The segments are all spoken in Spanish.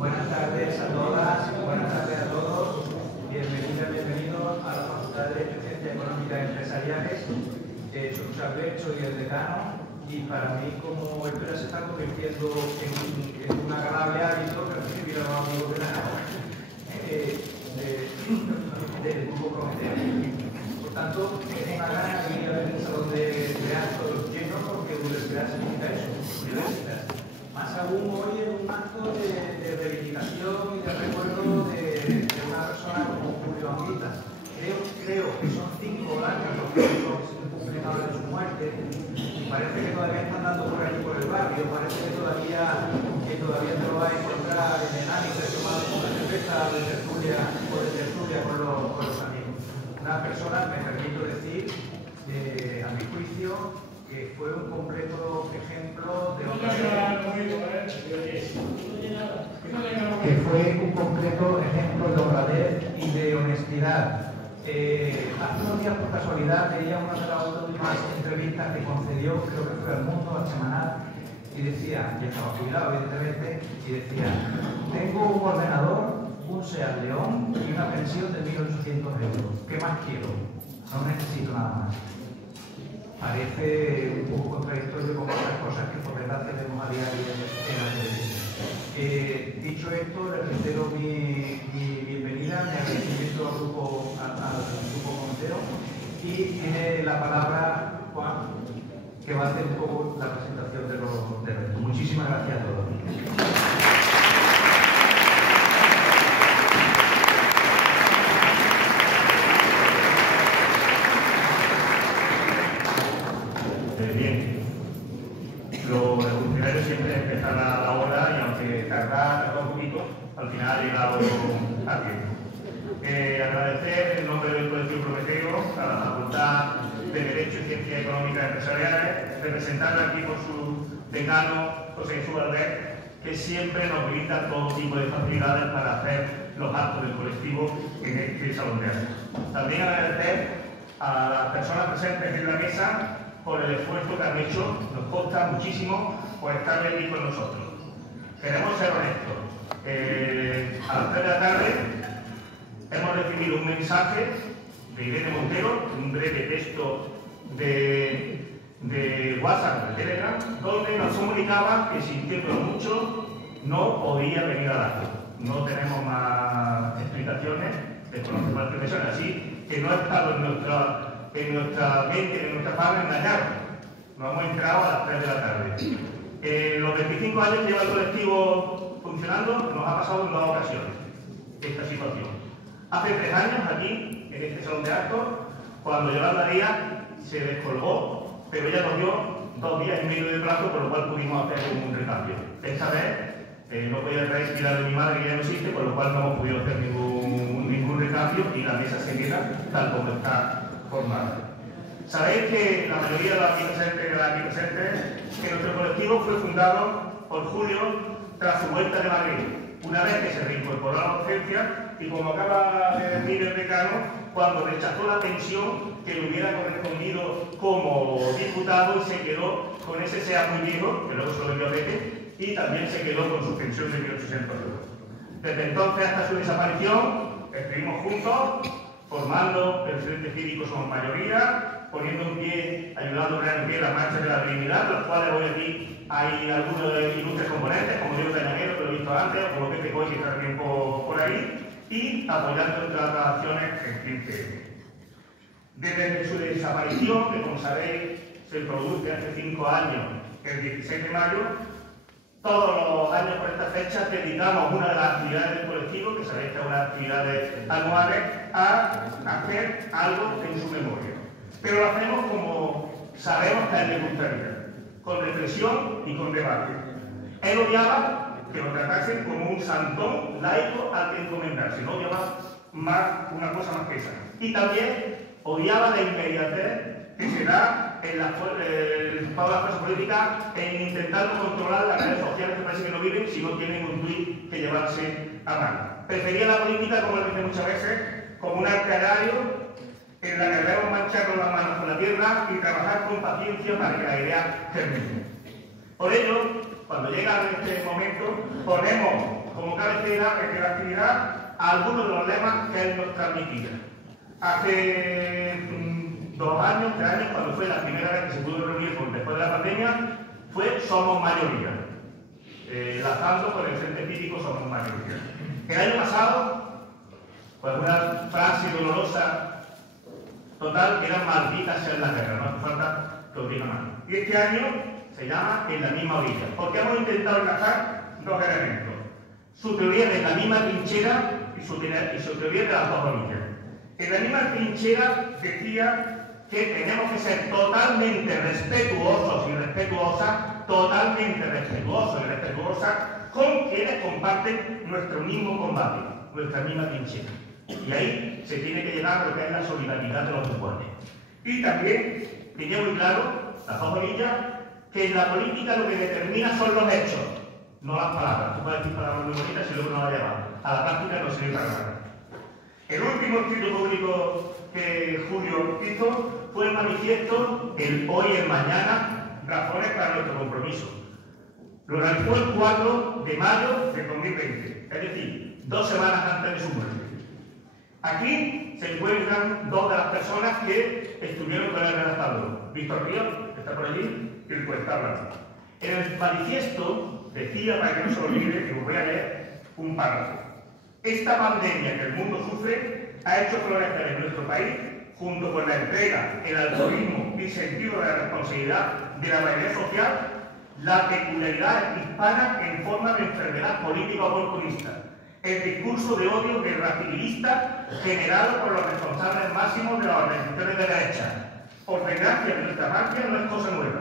Buenas tardes a todas, buenas tardes a todos. Bienvenidos a la Facultad de Derecho y Ciencias Económicas y Empresariales. Soy José Alberto y el decano, y para mí, como espero, se está convirtiendo en un agradable hábito, pero sí que los amigos de la del grupo Prometeo. Por tanto, es una gana venir a ver el salón de actos lleno, porque universidad significa eso, universidad. Más aún hoy en un acto de reivindicación y de recuerdo de una persona como Julio Anguita. Creo que son 5 años los que se cumplen ahora de su muerte, y parece que todavía están dando por ahí por el barrio, parece que todavía te lo va a encontrar en el ánimo tomado con la cerveza de tertulia con los amigos. Una persona, me permito decir, a mi juicio, que fue un completo ejemplo de honradez y de honestidad. Hace unos días, por casualidad, leía una de las últimas entrevistas que concedió, creo que fue al Mundo, al Semanal, y decía, ya estaba jubilado evidentemente, y decía: tengo un ordenador, un Seat León y una pensión de 1.800 euros. ¿Qué más quiero? No necesito nada más. Parece un poco contradictorio con otras cosas que por desgracia vemos a diario en la televisión. Dicho esto, les reitero mi bienvenida, mi agradecimiento al grupo Montero, y tiene la palabra Juan, que va a hacer un poco la presentación de los eventos. Muchísimas gracias a todos. Bien, lo revolucionario siempre es empezar a la hora, y aunque tarda un poquito, al final ha llegado a tiempo. Agradecer en nombre del colectivo Prometeo a la Facultad de Derecho y Ciencias Económicas y Empresariales, representarla aquí por su decano, José Jesús Albert, que siempre nos brinda todo tipo de facilidades para hacer los actos del colectivo en este salón de actos. También agradecer a las personas presentes en la mesa por el esfuerzo que han hecho. Nos consta muchísimo por estar aquí con nosotros. Queremos ser honestos. A las 3 de la tarde hemos recibido un mensaje de Irene Montero, un breve texto de WhatsApp, de Telegram, donde nos comunicaba que, sintiéndolo mucho, no podía venir al acto. No tenemos más explicaciones, desconocemos las expresiones, así que no ha estado en nuestra mente, en nuestra palabra, engañados. Nos hemos enterado a las 3 de la tarde. Los 25 años que lleva el colectivo funcionando, nos ha pasado en 2 ocasiones esta situación. Hace 3 años, aquí, en este salón de actos, cuando Yolanda Díaz se descolgó, pero ella nos dio 2 días y medio de plazo, por lo cual pudimos hacer un recambio. Esta vez no podía respirar de mi madre, que ya no existe, por lo cual no hemos podido hacer ningún recambio, y la mesa se queda tal como está formada. Sabéis que la mayoría de las aquí presentes, que nuestro colectivo fue fundado por Julio tras su vuelta de Madrid, una vez que se reincorporó a la docencia, y como acaba de decir el decano, cuando rechazó la pensión que le hubiera correspondido como diputado, y se quedó con ese SEAT muy viejo, que luego se lo vendió a Vete, y también se quedó con su pensión de 1.800 euros. Desde entonces hasta su desaparición, estuvimos juntos, formando el Frente Cívico Somos Mayoría, poniendo en pie, ayudando a poner en pie las marchas de la dignidad, los cuales hoy aquí hay algunos ilustres componentes, como Diego Cañanero, que lo he visto antes, o como Pepe Coy, que está también por ahí, y apoyando entre las acciones en 15. Desde su desaparición, que como sabéis se produce hace 5 años, el 16 de mayo, todos los años por esta fecha dedicamos una de las actividades del colectivo, que sabéis que es unas actividades anuales, a hacer algo en su memoria. Pero lo hacemos como sabemos que a él le gustaría, con reflexión y con debate. Él odiaba que lo tratasen como un santón laico al que encomendarse, no odiaba una cosa más que esa. Y también odiaba la inmediatez que se da en las fuerzas políticas en intentando controlar las redes sociales, que parece que no viven si no tienen un tuit que llevarse a mano. Prefería la política, como lo dice muchas veces, como un arte agrario en la que debemos mancharnos las manos con la tierra y trabajar con paciencia para que la idea germine. Por ello, cuando llega este momento, ponemos como cara cabecera de la actividad a algunos de los lemas que él nos transmitía. Hace 2 años, 3 años, cuando fue la primera vez que se pudo reunir después de la pandemia, fue Somos Mayoría, lanzando con el Frente Cívico Somos Mayoría. El año pasado, pues una frase dolorosa, total, que era maldita sea la guerra, no hace falta que os diga más. Y este año se llama En la misma orilla, porque hemos intentado encajar 2 elementos. Su teoría de la misma trinchera y su teoría de las 2 orillas. En la misma trinchera decía que tenemos que ser totalmente respetuosos y respetuosas, con quienes comparten nuestro mismo combate, nuestra misma trinchera. Y ahí se tiene que llegar a lo que es la solidaridad de los iguales. Y también tenía muy claro, las 2 orillas, que en la política lo que determina son los hechos, no las palabras. Tú puedes decir palabras muy bonitas y luego no las llevas. A la práctica no sirve para nada. El último escrito público que Julio hizo fue el manifiesto El hoy y el mañana, razones para nuestro compromiso. Lo realizó el 4 de mayo de 2020, es decir, 2 semanas antes de su muerte. Aquí se encuentran 2 de las personas que estuvieron con el redactador, Víctor Ríos, que está por allí, y el que está hablando. En el manifiesto decía, para que no se olvide, que os voy a leer un párrafo. Esta pandemia que el mundo sufre ha hecho florecer en nuestro país, junto con la entrega, el altruismo y sentido de la responsabilidad de la mayoría social, la peculiaridad hispana en forma de enfermedad política oportunista, el discurso de odio guerra-civilista generado por los responsables máximos de las organizaciones de derecha. Por desgracia, nuestra marcha no es cosa nueva.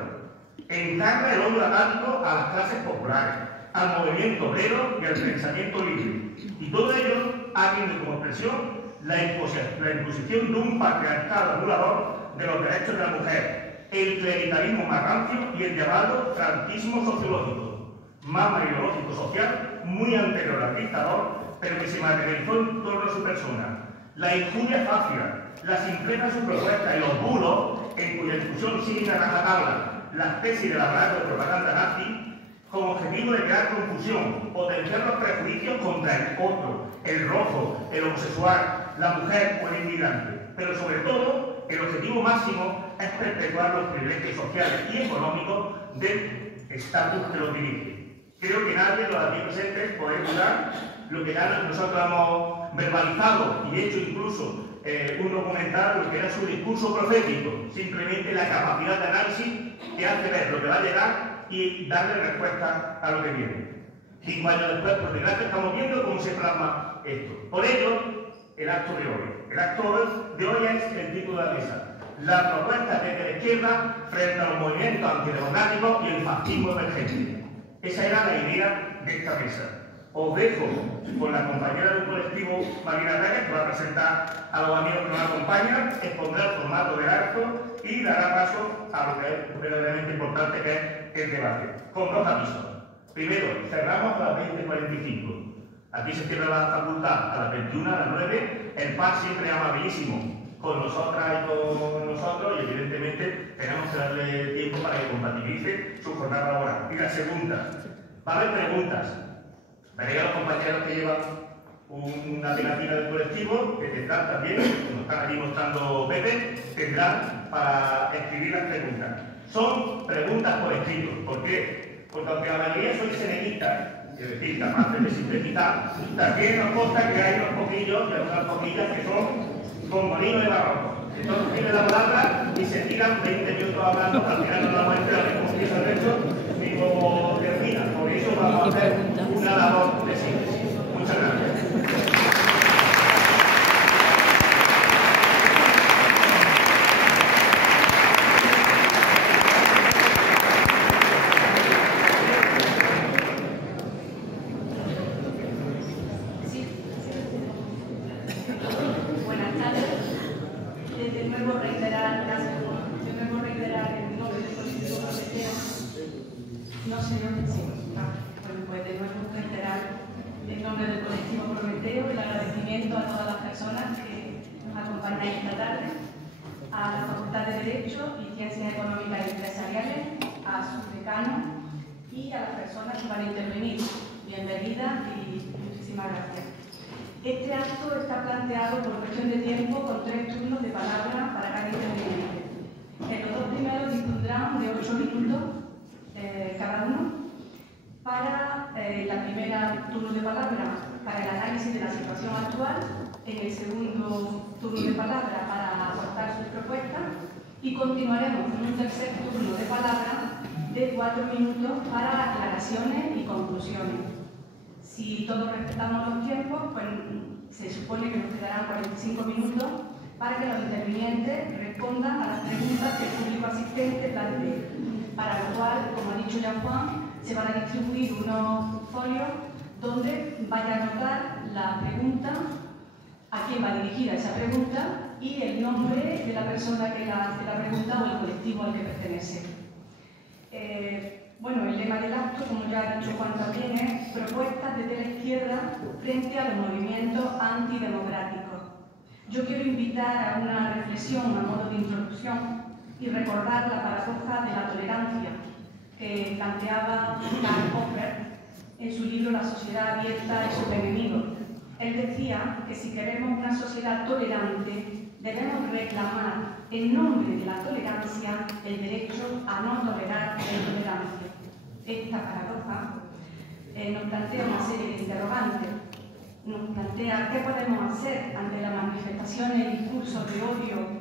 Encarna el odio atávico a las clases populares, al movimiento obrero y al pensamiento libre. Y todo ello ha tenido como expresión la imposición de un patriarcado anulador de los derechos de la mujer, el clericalismo más rancio y el llamado franquismo sociológico, más ideológico social, muy anterior al dictador, pero que se materializó en torno a su persona. La injuria fácil, la simpleza de su propuesta y los bulos, en cuya discusión siguen a rajatabla las tesis del aparato de propaganda nazi, con objetivo de crear confusión, potenciar los prejuicios contra el otro, el rojo, el homosexual, la mujer o el inmigrante. Pero sobre todo, el objetivo máximo es perpetuar los privilegios sociales y económicos del estatus que los dirige. Creo que nadie de los aquí presentes puede dudar lo que ya nosotros hemos verbalizado y hecho incluso un documental, lo que era su discurso profético, simplemente la capacidad de análisis que hace ver lo que va a llegar y darle respuesta a lo que viene. 5 años después, por desgracia, estamos viendo cómo se plasma esto. Por ello, el acto de hoy. El acto de hoy es el título de la mesa. La propuesta desde la izquierda frente a los movimientos antidemocráticos y el fascismo emergente. Esa era la idea de esta mesa. Os dejo con la compañera del colectivo, Marina Pérez, que va a presentar a los amigos que nos acompañan, expondrá el formato del acto y dará paso a lo que es verdaderamente importante, que es el debate. Con 2 avisos. Primero, cerramos a las 20:45. Aquí se cierra la facultad a las 21, a las 9. El PAC siempre es amabilísimo con nosotras y con nosotros y evidentemente tenemos que darle tiempo para que compatibilice su jornada laboral. Y la segunda, va a haber preguntas. Veréis a los compañeros que llevan una pegatina del colectivo, que tendrán también, como están aquí mostrando Pepe, tendrán para escribir las preguntas. Son preguntas por escrito. ¿Por qué? Porque aunque la mayoría sois seneguistas, es decir, capaces de sintetizar, también nos consta que hay unos poquillos y algunas poquillas que son con molino de barroco. Entonces tienen la palabra y se tiran 20 minutos hablando, al final no vamos a enterar de cómo empieza el hecho ni cómo termina. Por eso vamos a hacer una labor de síntesis. Muchas gracias. Y a las personas que van a intervenir. Bienvenidas y muchísimas acto está planteado por cuestión de tiempo con 3 turnos de palabra para cada interviniente. Los 2 primeros dispondrán de 8 minutos cada uno para la primera turno de palabra para el análisis de la situación actual, en el segundo turno de palabra para aportar sus propuestas y continuaremos con un tercer turno de palabra de 4 minutos para aclaraciones y conclusiones. Si todos respetamos los tiempos, pues se supone que nos quedarán 45 minutos para que los intervinientes respondan a las preguntas que el público asistente plantee, para lo cual, como ha dicho ya Juan, se van a distribuir unos folios donde vaya a anotar la pregunta, a quién va dirigida esa pregunta y el nombre de la persona que la hace la pregunta o el colectivo al que pertenece. Bueno, el lema del acto, como ya ha dicho Juan también, es propuestas desde la izquierda frente a los movimientos antidemocráticos. Yo quiero invitar a una reflexión a modo de introducción y recordar la paradoja de la tolerancia que planteaba Karl Popper en su libro La sociedad abierta y sus enemigos. Él decía que si queremos una sociedad tolerante, debemos reclamar en nombre de la tolerancia el derecho a no tolerar la intolerancia. Esta paradoja nos plantea una serie de interrogantes. Nos plantea qué podemos hacer ante las manifestaciones y discursos de odio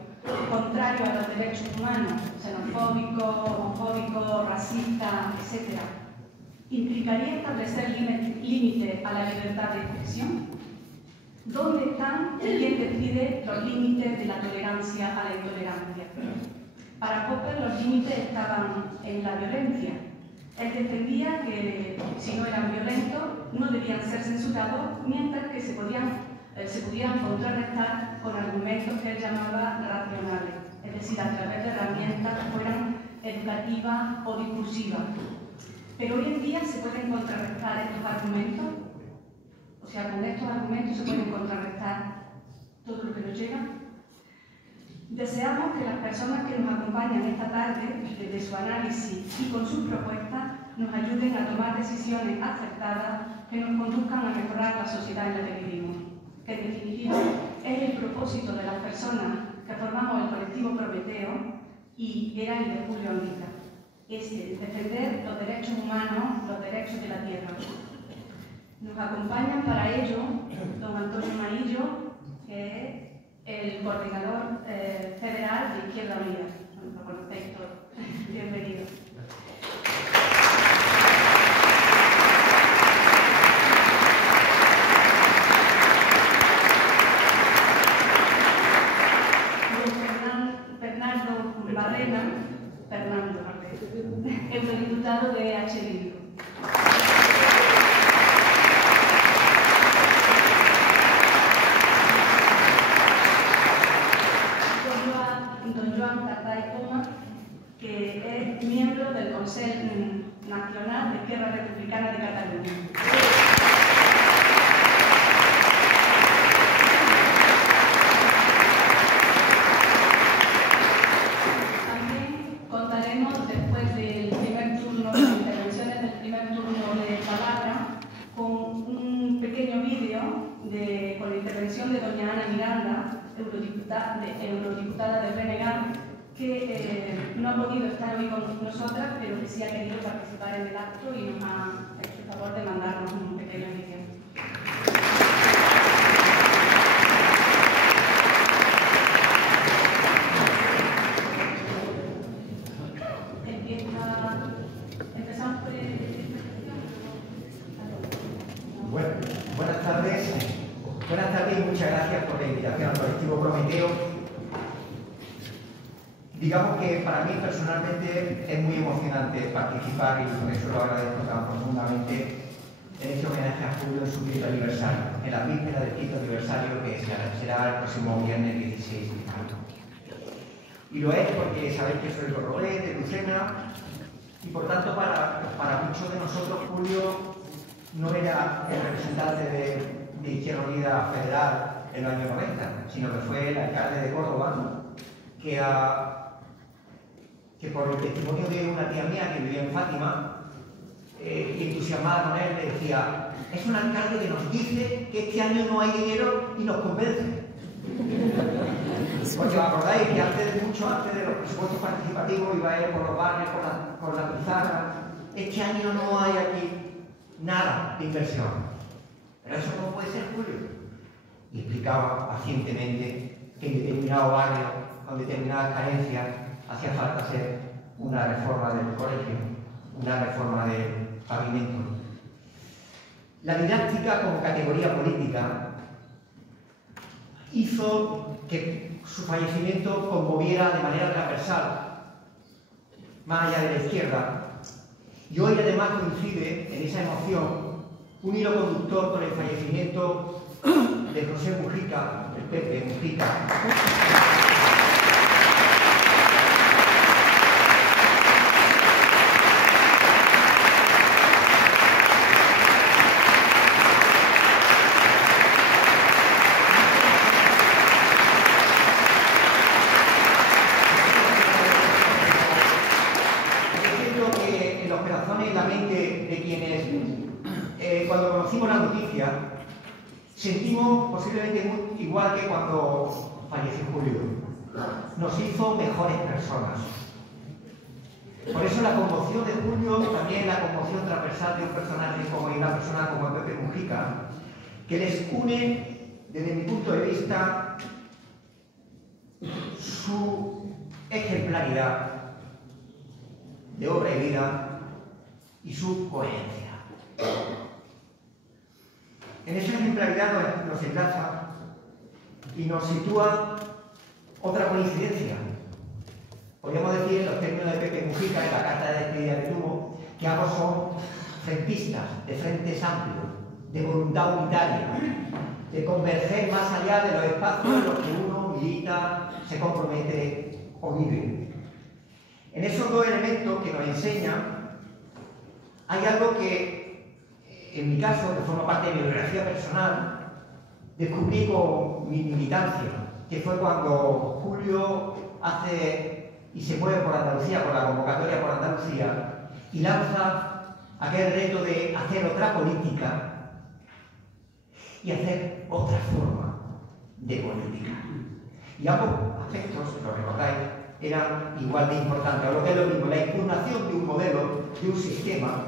contrario a los derechos humanos, xenofóbicos, homofóbicos, racistas, etc. ¿Implicaría establecer límites a la libertad de expresión? ¿Dónde están y quién decide los límites de la tolerancia a la intolerancia? Para Popper los límites estaban en la violencia. Él defendía que si no eran violentos no debían ser censurados, mientras que se pudieran contrarrestar con argumentos que él llamaba racionales, es decir, a través de herramientas que fueran educativas o discursivas. Pero hoy en día se pueden contrarrestar estos argumentos, o sea, con estos argumentos se pueden contrarrestar todo lo que nos llega. Deseamos que las personas que nos acompañan esta tarde, desde su análisis y con sus propuestas, nos ayuden a tomar decisiones acertadas que nos conduzcan a mejorar la sociedad en la que vivimos. Que en definitiva es el propósito de las personas que formamos el colectivo Prometeo y era el de Julio Ondiza. Defender los derechos humanos, los derechos de la tierra. Nos acompañan para ello don Antonio Maillo, que es el coordinador federal de Izquierda Unida. Lo conocéis todos. Bienvenido. Fernando, eurodiputado de H. Bildu. Don Joan Tarday Poma, que es miembro del Consejo Nacional de Esquerra Republicana de Cataluña. Después del primer turno, de intervenciones del primer turno de palabra, con un pequeño vídeo con la intervención de doña Ana Miranda, eurodiputado del RNG, que no ha podido estar hoy con nosotras, pero que sí ha querido participar en el acto y nos ha hecho el favor de mandarnos un pequeño vídeo. Buenas tardes y muchas gracias por la invitación al colectivo Prometeo. Digamos que para mí personalmente es muy emocionante participar, y por eso lo agradezco tan profundamente, en este homenaje a Julio en su 5º aniversario, en la víspera del 5º aniversario que será el próximo viernes 16 de mayo. Y lo es porque sabéis que soy cordobés, de Lucena, y por tanto para muchos de nosotros Julio no era el representante de Izquierda Unida Federal en los años 90, sino que fue el alcalde de Córdoba, que por el testimonio de una tía mía que vivía en Fátima, entusiasmada con él, le decía: Es un alcalde que nos dice que este año no hay dinero y nos convence. Porque os acordáis que mucho antes de los presupuestos participativos iba a ir por los barrios con la pizarra. Este año no hay aquí nada de inversión. Pero eso no puede ser, Julio. Y explicaba pacientemente que en determinado barrio, con determinadas carencias, hacía falta hacer una reforma del colegio, una reforma del pavimento. La didáctica como categoría política hizo que su fallecimiento conmoviera de manera transversal, más allá de la izquierda, y hoy además coincide en esa emoción un hilo conductor con el fallecimiento de José Mujica, el Pepe Mujica. Cuando conocimos la noticia, sentimos posiblemente igual que cuando falleció Julio. Nos hizo mejores personas. Por eso la conmoción de Julio, también la conmoción transversal de un personaje como una persona como Pepe Mujica, que les une, desde mi punto de vista, su ejemplaridad de obra y vida y su coherencia. En esa ejemplaridad nos enlaza y nos sitúa otra coincidencia. Podríamos decir, en los términos de Pepe Mujica, en la carta de despedida que tuvo, que ambos son frentistas, de frentes amplios, de voluntad unitaria, de converger más allá de los espacios en los que uno milita, se compromete o vive. En esos dos elementos que nos enseñan, hay algo que, en mi caso, que forma parte de mi biografía personal, descubrí con mi militancia, que fue cuando Julio hace y se mueve por Andalucía, por la convocatoria por Andalucía, y lanza aquel reto de hacer otra política y hacer otra forma de política. Y ambos aspectos, si lo recordáis, eran igual de importantes. Lo que es lo mismo, la impugnación de un modelo, de un sistema,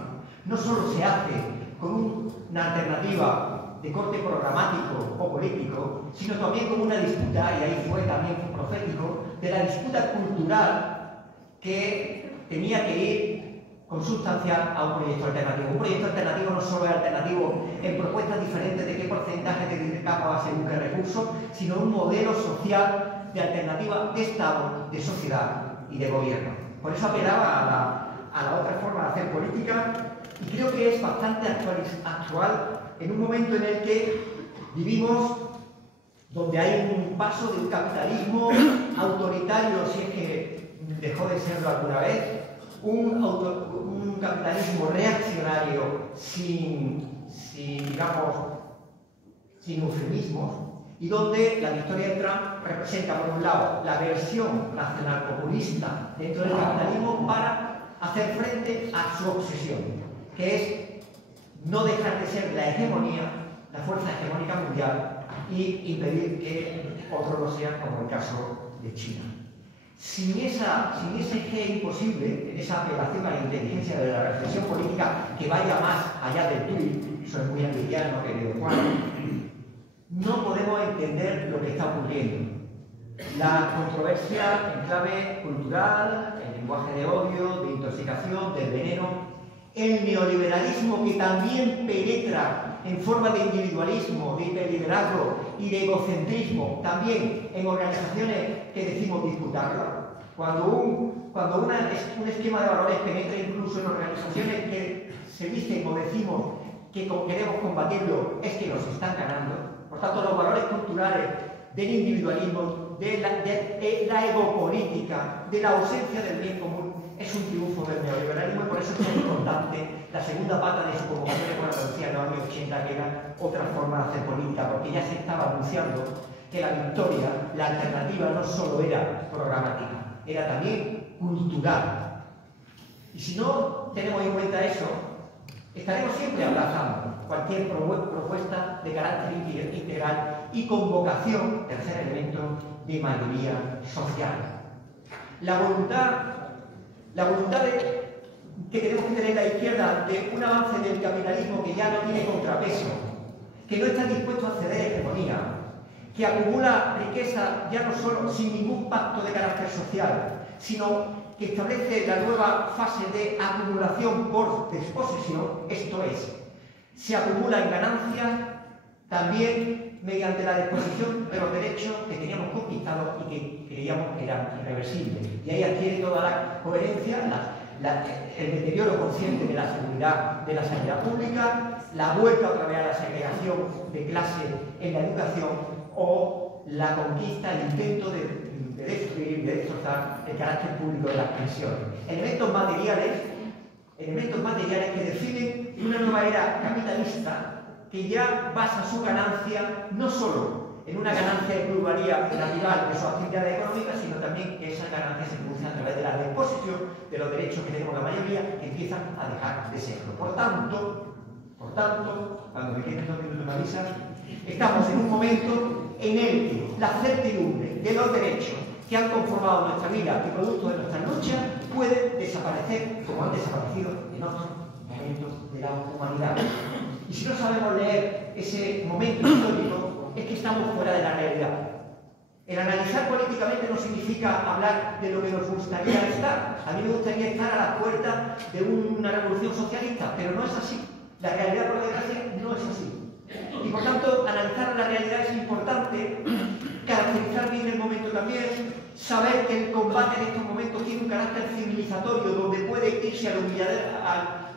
no solo se hace con una alternativa de corte programático o político, sino también como una disputa, y ahí fue también profético, de la disputa cultural que tenía que ir consubstancial a un proyecto alternativo. Un proyecto alternativo no solo es alternativo en propuestas diferentes de qué porcentaje dedicamos a según qué recursos, sino un modelo social de alternativa de Estado, de sociedad y de gobierno. Por eso apelaba a la otra forma de hacer política, y creo que es bastante actual en un momento en el que vivimos donde hay un paso de un capitalismo autoritario, si es que dejó de serlo alguna vez, un capitalismo reaccionario sin eufemismos, y donde la victoria de Trump representa, por un lado, la versión nacionalpopulista dentro del capitalismo para hacer frente a su obsesión, que es no dejar de ser la hegemonía, la fuerza hegemónica mundial, y impedir que otros lo sean, como el caso de China. Sin ese eje imposible, en esa apelación a la inteligencia de la reflexión política que vaya más allá del tuit, eso es muy anguiliano, querido Juan, no podemos entender lo que está ocurriendo. La controversia en clave cultural, el lenguaje de odio, de intoxicación, del veneno, el neoliberalismo que también penetra en forma de individualismo, de hiperliderazgo y de egocentrismo, también en organizaciones que decimos disputarla. Cuando un esquema de valores penetra incluso en organizaciones que se dicen o decimos que queremos combatirlo, es que nos están ganando. Por tanto, los valores culturales del individualismo, de la egopolítica, de la ausencia del bien común, es un triunfo del neoliberalismo, y por eso es muy importante la segunda pata de su convocatoria por Andalucía en los años 80, que era otra forma de hacer política, porque ya se estaba anunciando que la victoria, la alternativa, no solo era programática, era también cultural. Y si no tenemos en cuenta eso, estaremos siempre abrazando cualquier propuesta de carácter integral y con vocación, tercer elemento, de mayoría social. La voluntad que tenemos que tener la izquierda de un avance del capitalismo que ya no tiene contrapeso, que no está dispuesto a ceder hegemonía, que acumula riqueza ya no solo sin ningún pacto de carácter social, sino que establece la nueva fase de acumulación por desposesión, esto es, se acumula en ganancias también mediante la disposición de los derechos que teníamos conquistados y que creíamos que eran irreversibles. Y ahí adquiere toda la coherencia, el deterioro consciente de la seguridad de la sanidad pública, la vuelta otra vez a la segregación de clase en la educación o la conquista, el intento de destruir, de destrozar el carácter público de las pensiones. Elementos materiales que definen una nueva era capitalista que ya basa su ganancia no solo en una ganancia de pluralidad natural de sus actividades económicas, sino también que esas ganancias se producen a través de la disposición de los derechos que tenemos la mayoría, que empiezan a dejar de serlo. Por tanto, cuando me queden 2 minutos me avisan, estamos en un momento en el que la certidumbre de los derechos que han conformado nuestra vida y producto de nuestra lucha pueden desaparecer como han desaparecido en otros momentos de la humanidad. Y si no sabemos leer ese momento histórico, es que estamos fuera de la realidad. El analizar políticamente no significa hablar de lo que nos gustaría estar. A mí me gustaría estar a la puerta de una revolución socialista, pero no es así. La realidad, por desgracia, no es así. Y por tanto, analizar la realidad es importante, caracterizar bien el momento también, saber que el combate en estos momentos tiene un carácter civilizatorio, donde puede irse al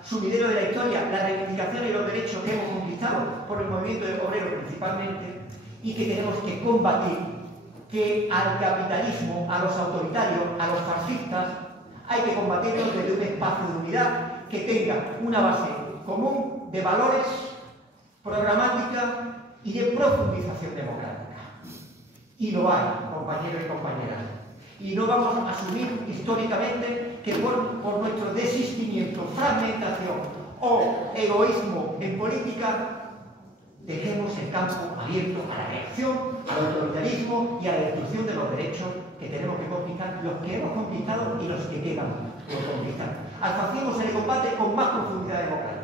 sumidero de la historia, la reivindicación y los derechos que hemos conquistado por el movimiento de obreros principalmente, y que tenemos que combatir que al capitalismo, a los autoritarios, a los fascistas, hay que combatirlos desde un espacio de unidad que tenga una base común de valores, programática y de profundización democrática. Y lo hay, compañeros y compañeras. Y no vamos a asumir históricamente que por nuestro desistimiento, fragmentación o egoísmo en política dejemos el campo abierto a la reacción, al autoritarismo y a la destrucción de los derechos que tenemos que conquistar, los que hemos conquistado y los que quedan por conquistar. Al fascismo se le combate con más profundidad democrática,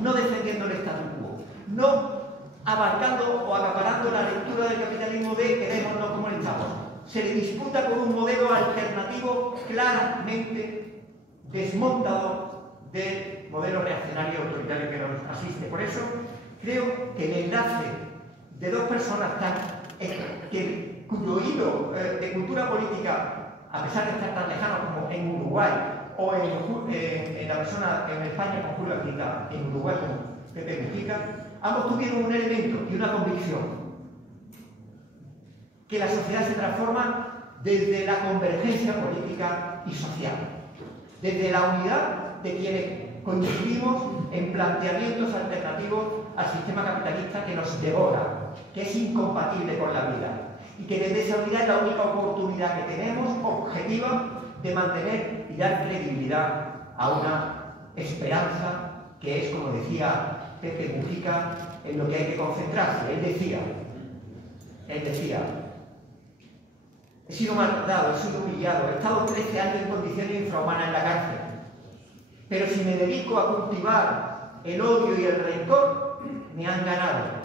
no defendiendo el statu quo, no abarcando o acaparando la lectura del capitalismo de quedémonos como estamos. Se le disputa con un modelo alternativo claramente desmontador del modelo reaccionario autoritario que nos asiste. Por eso creo que el enlace de dos personas cuyo hilo de cultura política, a pesar de estar tan lejano como en Uruguay o en la persona en España con Julio Arquita, en Uruguay con Pepe Mujica, ambos tuvieron un elemento y una convicción: que la sociedad se transforma desde la convergencia política y social, desde la unidad de quienes coincidimos en planteamientos alternativos al sistema capitalista que nos devora, que es incompatible con la vida, y que desde esa unidad es la única oportunidad que tenemos, objetiva, de mantener y dar credibilidad a una esperanza que es, como decía Pepe Mujica, en lo que hay que concentrarse. Él decía, he sido maltratado, he sido humillado, he estado 13 años en condiciones infrahumanas en la cárcel, pero si me dedico a cultivar el odio y el rencor, me han ganado.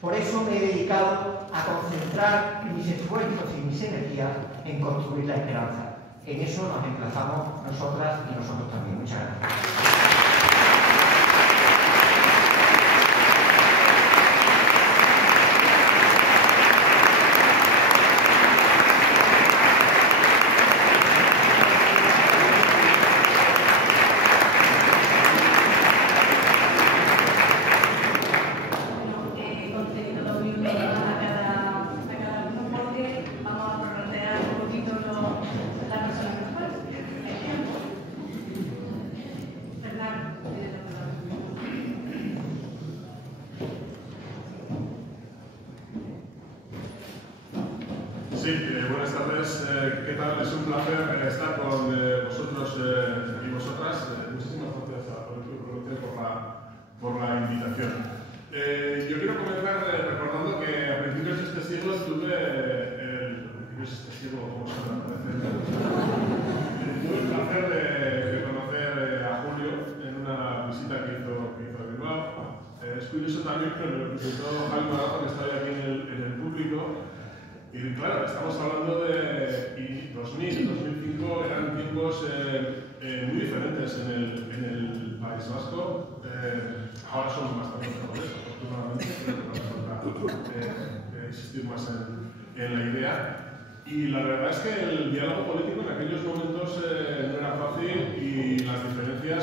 Por eso me he dedicado a concentrar mis esfuerzos y mis energías en construir la esperanza. En eso nos emplazamos nosotras y nosotros también. Muchas gracias. Buenas tardes, ¿qué tal? Es un placer estar con vosotros y vosotras. Muchísimas gracias a Producción por la invitación. Yo quiero comenzar recordando que a principios de este siglo tuve el placer de conocer a Julio en una visita que hizo a Bilbao. Es curioso también que me lo presentó Jaime Barazo, que está hoy aquí en el público. Y claro, estamos hablando de 2000, 2005, eran tiempos muy diferentes en el País Vasco. Ahora son bastante mejores, afortunadamente, pero nos falta insistir más en la idea. Y la verdad es que el diálogo político en aquellos momentos no era fácil y las diferencias,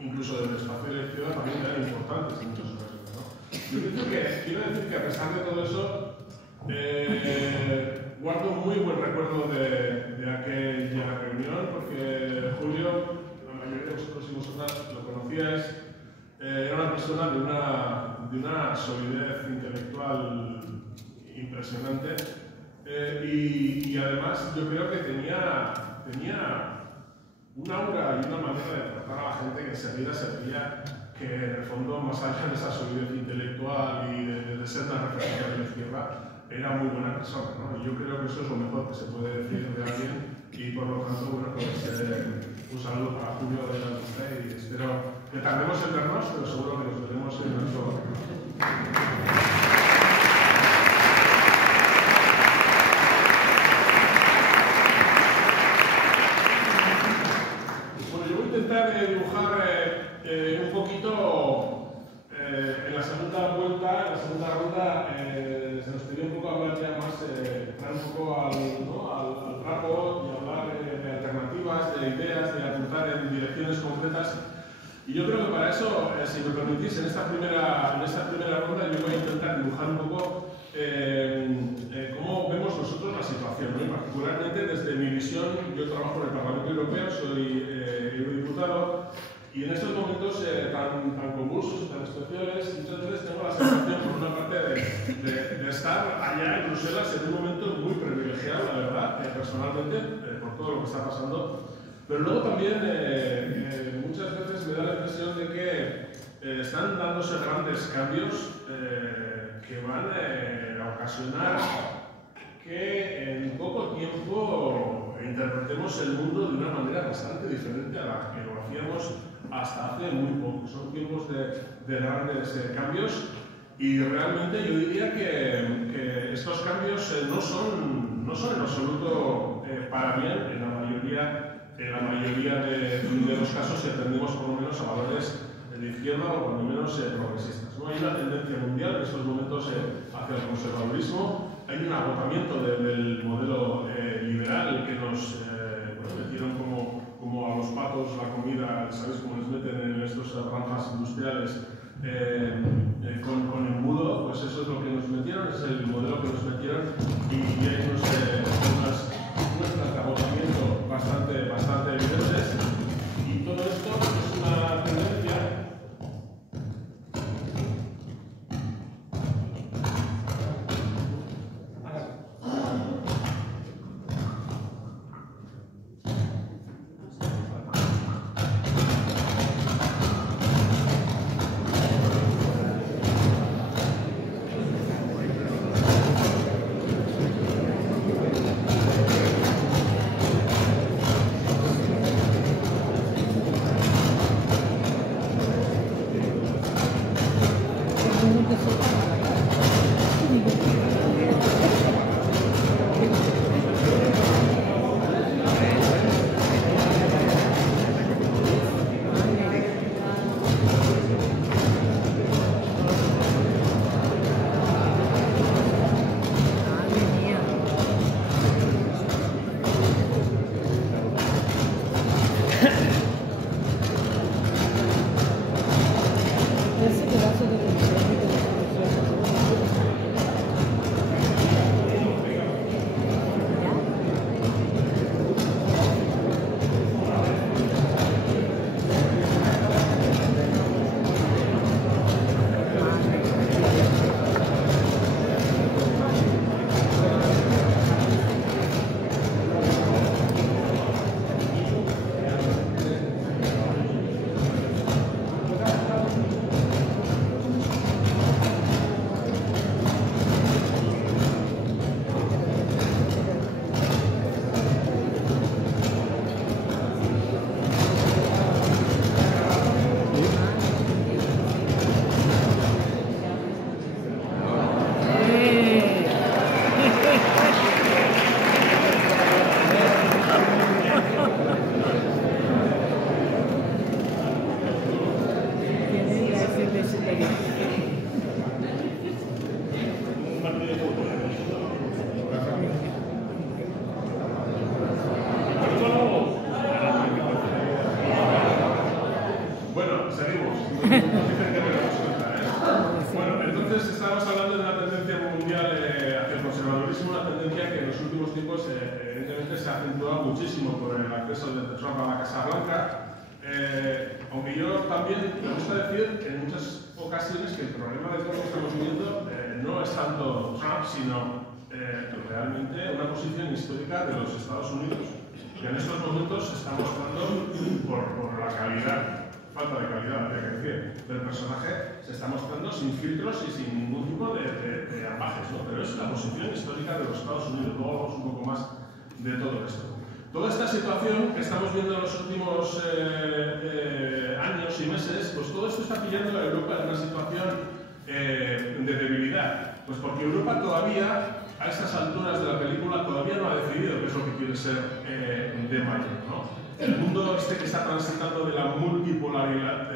incluso del espacio de la ciudad, también eran importantes en muchos casos, ¿no? Yo quiero decir que a pesar de todo eso, guardo un muy buen recuerdo de aquella reunión, porque Julio, la mayoría de vosotros y vosotras lo conocíais, era una persona de una solidez intelectual impresionante. Y además yo creo que tenía un aura y una manera de tratar a la gente que enseguida se veía que en el fondo, más allá de esa solidez intelectual y de ser una referencia de la izquierda, era muy buena persona, ¿no? Y yo creo que eso es lo mejor que se puede decir de alguien y por lo tanto, bueno, pues un saludo para Julio de la Luz y espero que tardemos en vernos, pero seguro que nos veremos en nuestro barrio. Intentar dibujar un poquito en la segunda vuelta, en la segunda ronda, se nos pidió un poco hablar ya más, entrar un poco al trapo y hablar de alternativas, de ideas, de apuntar en direcciones concretas. Y yo creo que para eso, si me permitís, en esta primera ronda yo voy a intentar dibujar un poco cómo vemos nosotros la situación, ¿no? Y particularmente desde mi visión. Yo trabajo en el Parlamento Europeo, soy eurodiputado, y en estos momentos tan convulsos, tan especiales, muchas veces tengo la sensación, por una parte, de estar allá en Bruselas en un momento muy privilegiado, la verdad, personalmente, por todo lo que está pasando. Pero luego también muchas veces me da la impresión de que están dándose grandes cambios que van a ocasionar que en poco tiempo interpretemos el mundo de una manera bastante diferente a la que lo hacíamos hasta hace muy poco. Son tiempos de grandes cambios y realmente yo diría que estos cambios no son en absoluto para bien en la mayoría de los casos, si atendemos por lo menos a valores de izquierda o cuando menos progresistas, ¿no? Hay una tendencia mundial en estos momentos hacia el conservadurismo, hay un agotamiento del modelo liberal que nos metieron como a los patos la comida, ¿sabéis cómo les meten en estas granjas industriales con embudo? Pues eso es lo que nos metieron, es el modelo que nos metieron y hay unos agotamiento bastante evidentes y todo esto es una tendencia Entonces, estamos hablando de una tendencia mundial hacia el conservadurismo, una tendencia que en los últimos tiempos evidentemente se ha acentuado muchísimo por el acceso de Trump a la Casa Blanca. Aunque yo también me gusta decir en muchas ocasiones que el problema de todo lo que estamos viviendo no es tanto Trump, sino realmente una posición histórica de los Estados Unidos, que en estos momentos se está mostrando por la calidad, falta de calidad, habría que decir, del personaje, se está mostrando sin filtros y sin ningún tipo de ambajes, ¿no? Pero es la posición histórica de los Estados Unidos. Luego hablamos un poco más de todo esto. Toda esta situación que estamos viendo en los últimos años y meses, pues todo esto está pillando a Europa en una situación de debilidad. Pues porque Europa todavía, a estas alturas de la película, todavía no ha decidido qué es lo que quiere ser de mayor, ¿no? El mundo este que está transitando de la multipolaridad,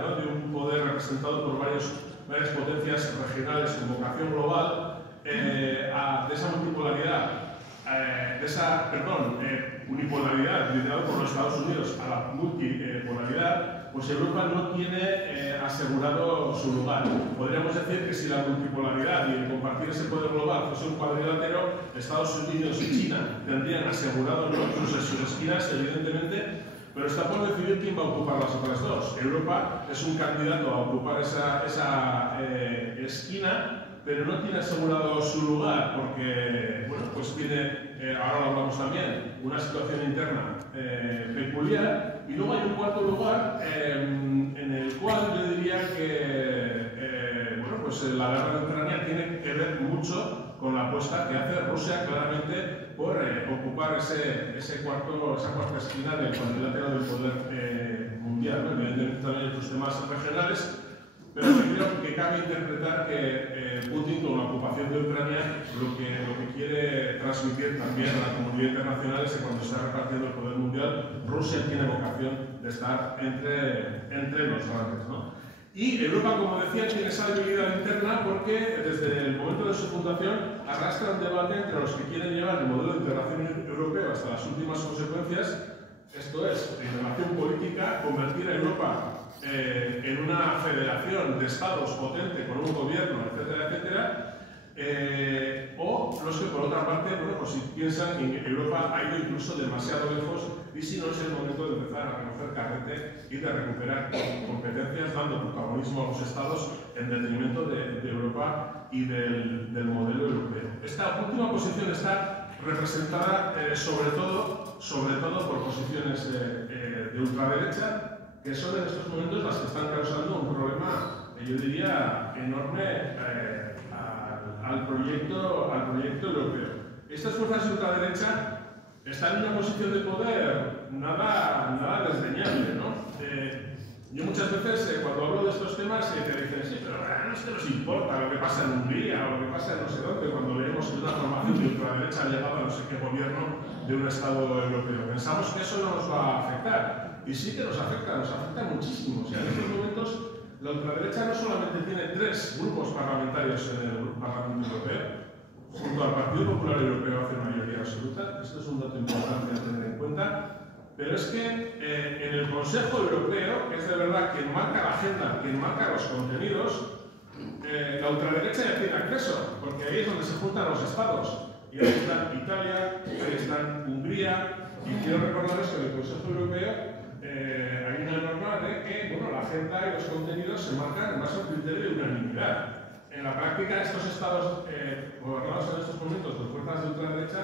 ¿no? De un poder representado por varias potencias regionales con vocación global, de esa multipolaridad, unipolaridad liderada por los Estados Unidos a la multipolaridad, pues Europa no tiene asegurado su lugar. Podríamos decir que si la multipolaridad y el compartir ese poder global fuese un cuadrilátero, Estados Unidos y China tendrían asegurado sus esquinas, evidentemente, pero está por decidir quién va a ocupar las otras dos. Europa es un candidato a ocupar esa esquina, pero no tiene asegurado su lugar porque, bueno, pues tiene, ahora lo hablamos también, una situación interna peculiar. Y luego hay un cuarto lugar en el cual yo diría que, bueno, pues la guerra de Ucrania tiene que ver mucho con la apuesta que hace Rusia claramente por ocupar esa cuarta esquina del cuadrilátero del poder mundial, ¿no? Evidentemente también otros temas regionales. Pero creo que cabe interpretar que Putin, con la ocupación de Ucrania, lo que quiere transmitir también a la comunidad internacional es que cuando se está repartiendo el poder mundial, Rusia tiene vocación de estar entre los grandes, ¿no? Y Europa, como decía, tiene esa debilidad interna porque desde el momento de su fundación arrastra un debate entre los que quieren llevar el modelo de integración europeo hasta las últimas consecuencias, esto es, la integración política, convertir a Europa en una federación de estados potente con un gobierno, etcétera, etcétera, o los que por otra parte, bueno, pues si piensan que Europa ha ido incluso demasiado lejos y si no es el momento de empezar a recoger carrete y de recuperar competencias dando protagonismo a los estados en detrimento de Europa y del modelo europeo. Esta última posición está representada sobre todo por posiciones de ultraderecha, que son en estos momentos las que están causando un problema, yo diría, enorme al proyecto europeo. Estas fuerzas de ultraderecha están en una posición de poder nada desdeñable, ¿no? Yo muchas veces, cuando hablo de estos temas, te dicen, sí, pero no es que nos importa lo que pasa en Hungría o lo que pasa en no sé dónde, cuando leemos que una formación de ultraderecha ha llegado a no sé qué gobierno de un Estado europeo. Pensamos que eso no nos va a afectar. Y sí que nos afecta muchísimo. O sea, en estos momentos la ultraderecha no solamente tiene 3 grupos parlamentarios en el Parlamento Europeo, junto al Partido Popular Europeo hace mayoría absoluta, esto es un dato importante a tener en cuenta, pero es que en el Consejo Europeo, que es de verdad quien marca la agenda, quien marca los contenidos, la ultraderecha ya tiene acceso, porque ahí es donde se juntan los estados. Y ahí están Italia, ahí están Hungría, y quiero recordarles que en el Consejo Europeo hay una norma de que, bueno, la agenda y los contenidos se marcan en base a un criterio de unanimidad. En la práctica, estos estados gobernados en estos momentos por fuerzas de ultraderecha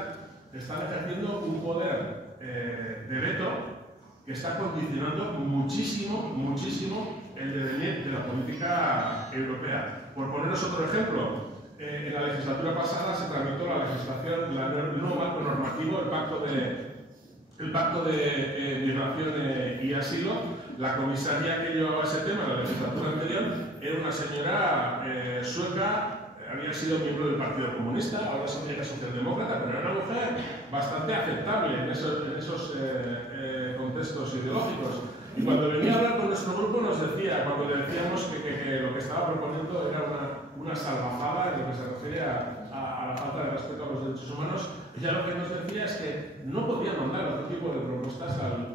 están ejerciendo un poder de veto que está condicionando muchísimo el devenir de la política europea. Por poneros otro ejemplo, en la legislatura pasada se tramitó el nuevo marco normativo, el pacto de migración y asilo. La comisaria que llevaba ese tema en la legislatura anterior era una señora sueca, había sido miembro del Partido Comunista, ahora es amiga socialdemócrata, pero era una mujer bastante aceptable en esos contextos ideológicos. Y cuando venía a hablar con nuestro grupo nos decía, cuando le decíamos que lo que estaba proponiendo era una salvajada en lo que se refiere a la falta de respeto a los derechos humanos, ella lo que nos decía es que no podía mandar otro tipo de propuestas al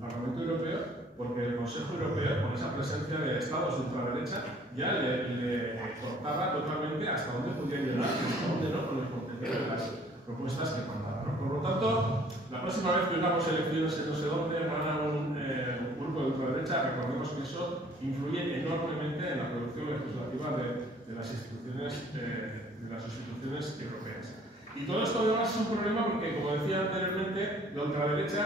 Parlamento Europeo porque el Consejo Europeo, con esa presencia de estados de ultraderecha, ya le cortaba totalmente hasta dónde podía llegar y hasta dónde no con el contenido de las propuestas que mandaba, ¿no? Por lo tanto, la próxima vez que hagamos elecciones en no sé dónde van a un grupo de ultraderecha, recordemos que eso influye enormemente en la producción legislativa de las instituciones europeas. Y todo esto además es un problema porque, como decía anteriormente, la ultraderecha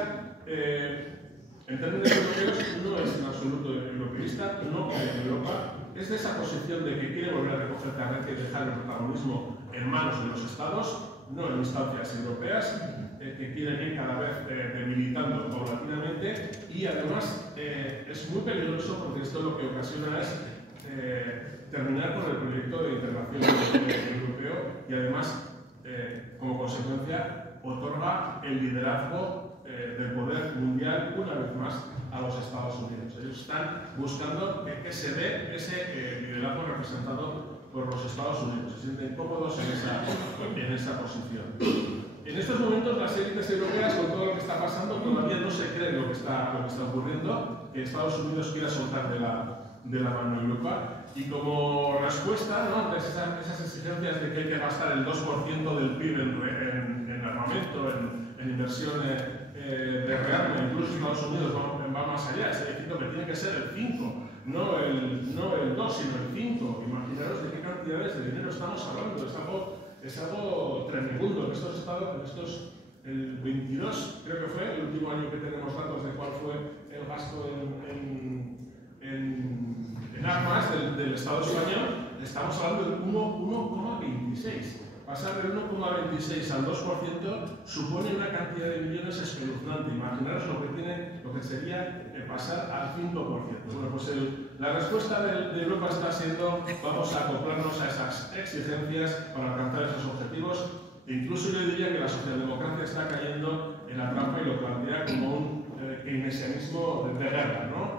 en términos europeos no es en absoluto europeísta, no cree en Europa, es de esa posición de que quiere volver a recoger carrete y dejar el protagonismo en manos de los estados, no en instancias europeas, que quieren ir cada vez debilitando paulatinamente, y además es muy peligroso porque esto lo que ocasiona es terminar con el proyecto de integración europeo y además, como consecuencia, otorga el liderazgo del poder mundial una vez más a los Estados Unidos. Ellos están buscando que se dé ese liderazgo representado por los Estados Unidos. Se sienten cómodos en esa posición. En estos momentos las élites europeas, con todo lo que está pasando, todavía no se creen lo que está ocurriendo, que Estados Unidos quiera soltar de la mano a Europa. Y como respuesta, ¿no?, ante esas exigencias de que hay que gastar el 2% del PIB en armamento, en inversión de rearme, incluso Estados Unidos va más allá, está diciendo que tiene que ser el 5%, no el 2, sino el 5%. Imaginaros de qué cantidades de dinero estamos hablando. Es algo tremendo. El 22, creo que fue el último año que tenemos datos de cuál fue el gasto en armas del Estado español, estamos hablando del 1,26. Pasar del 1,26 al 2% supone una cantidad de millones espeluznante. Imaginaros lo que sería pasar al 5%. Bueno, pues la respuesta de Europa está siendo: vamos a acoplarnos a esas exigencias para alcanzar esos objetivos. E incluso yo diría que la socialdemocracia está cayendo en la trampa y lo plantea como un keynesianismo de guerra, ¿no?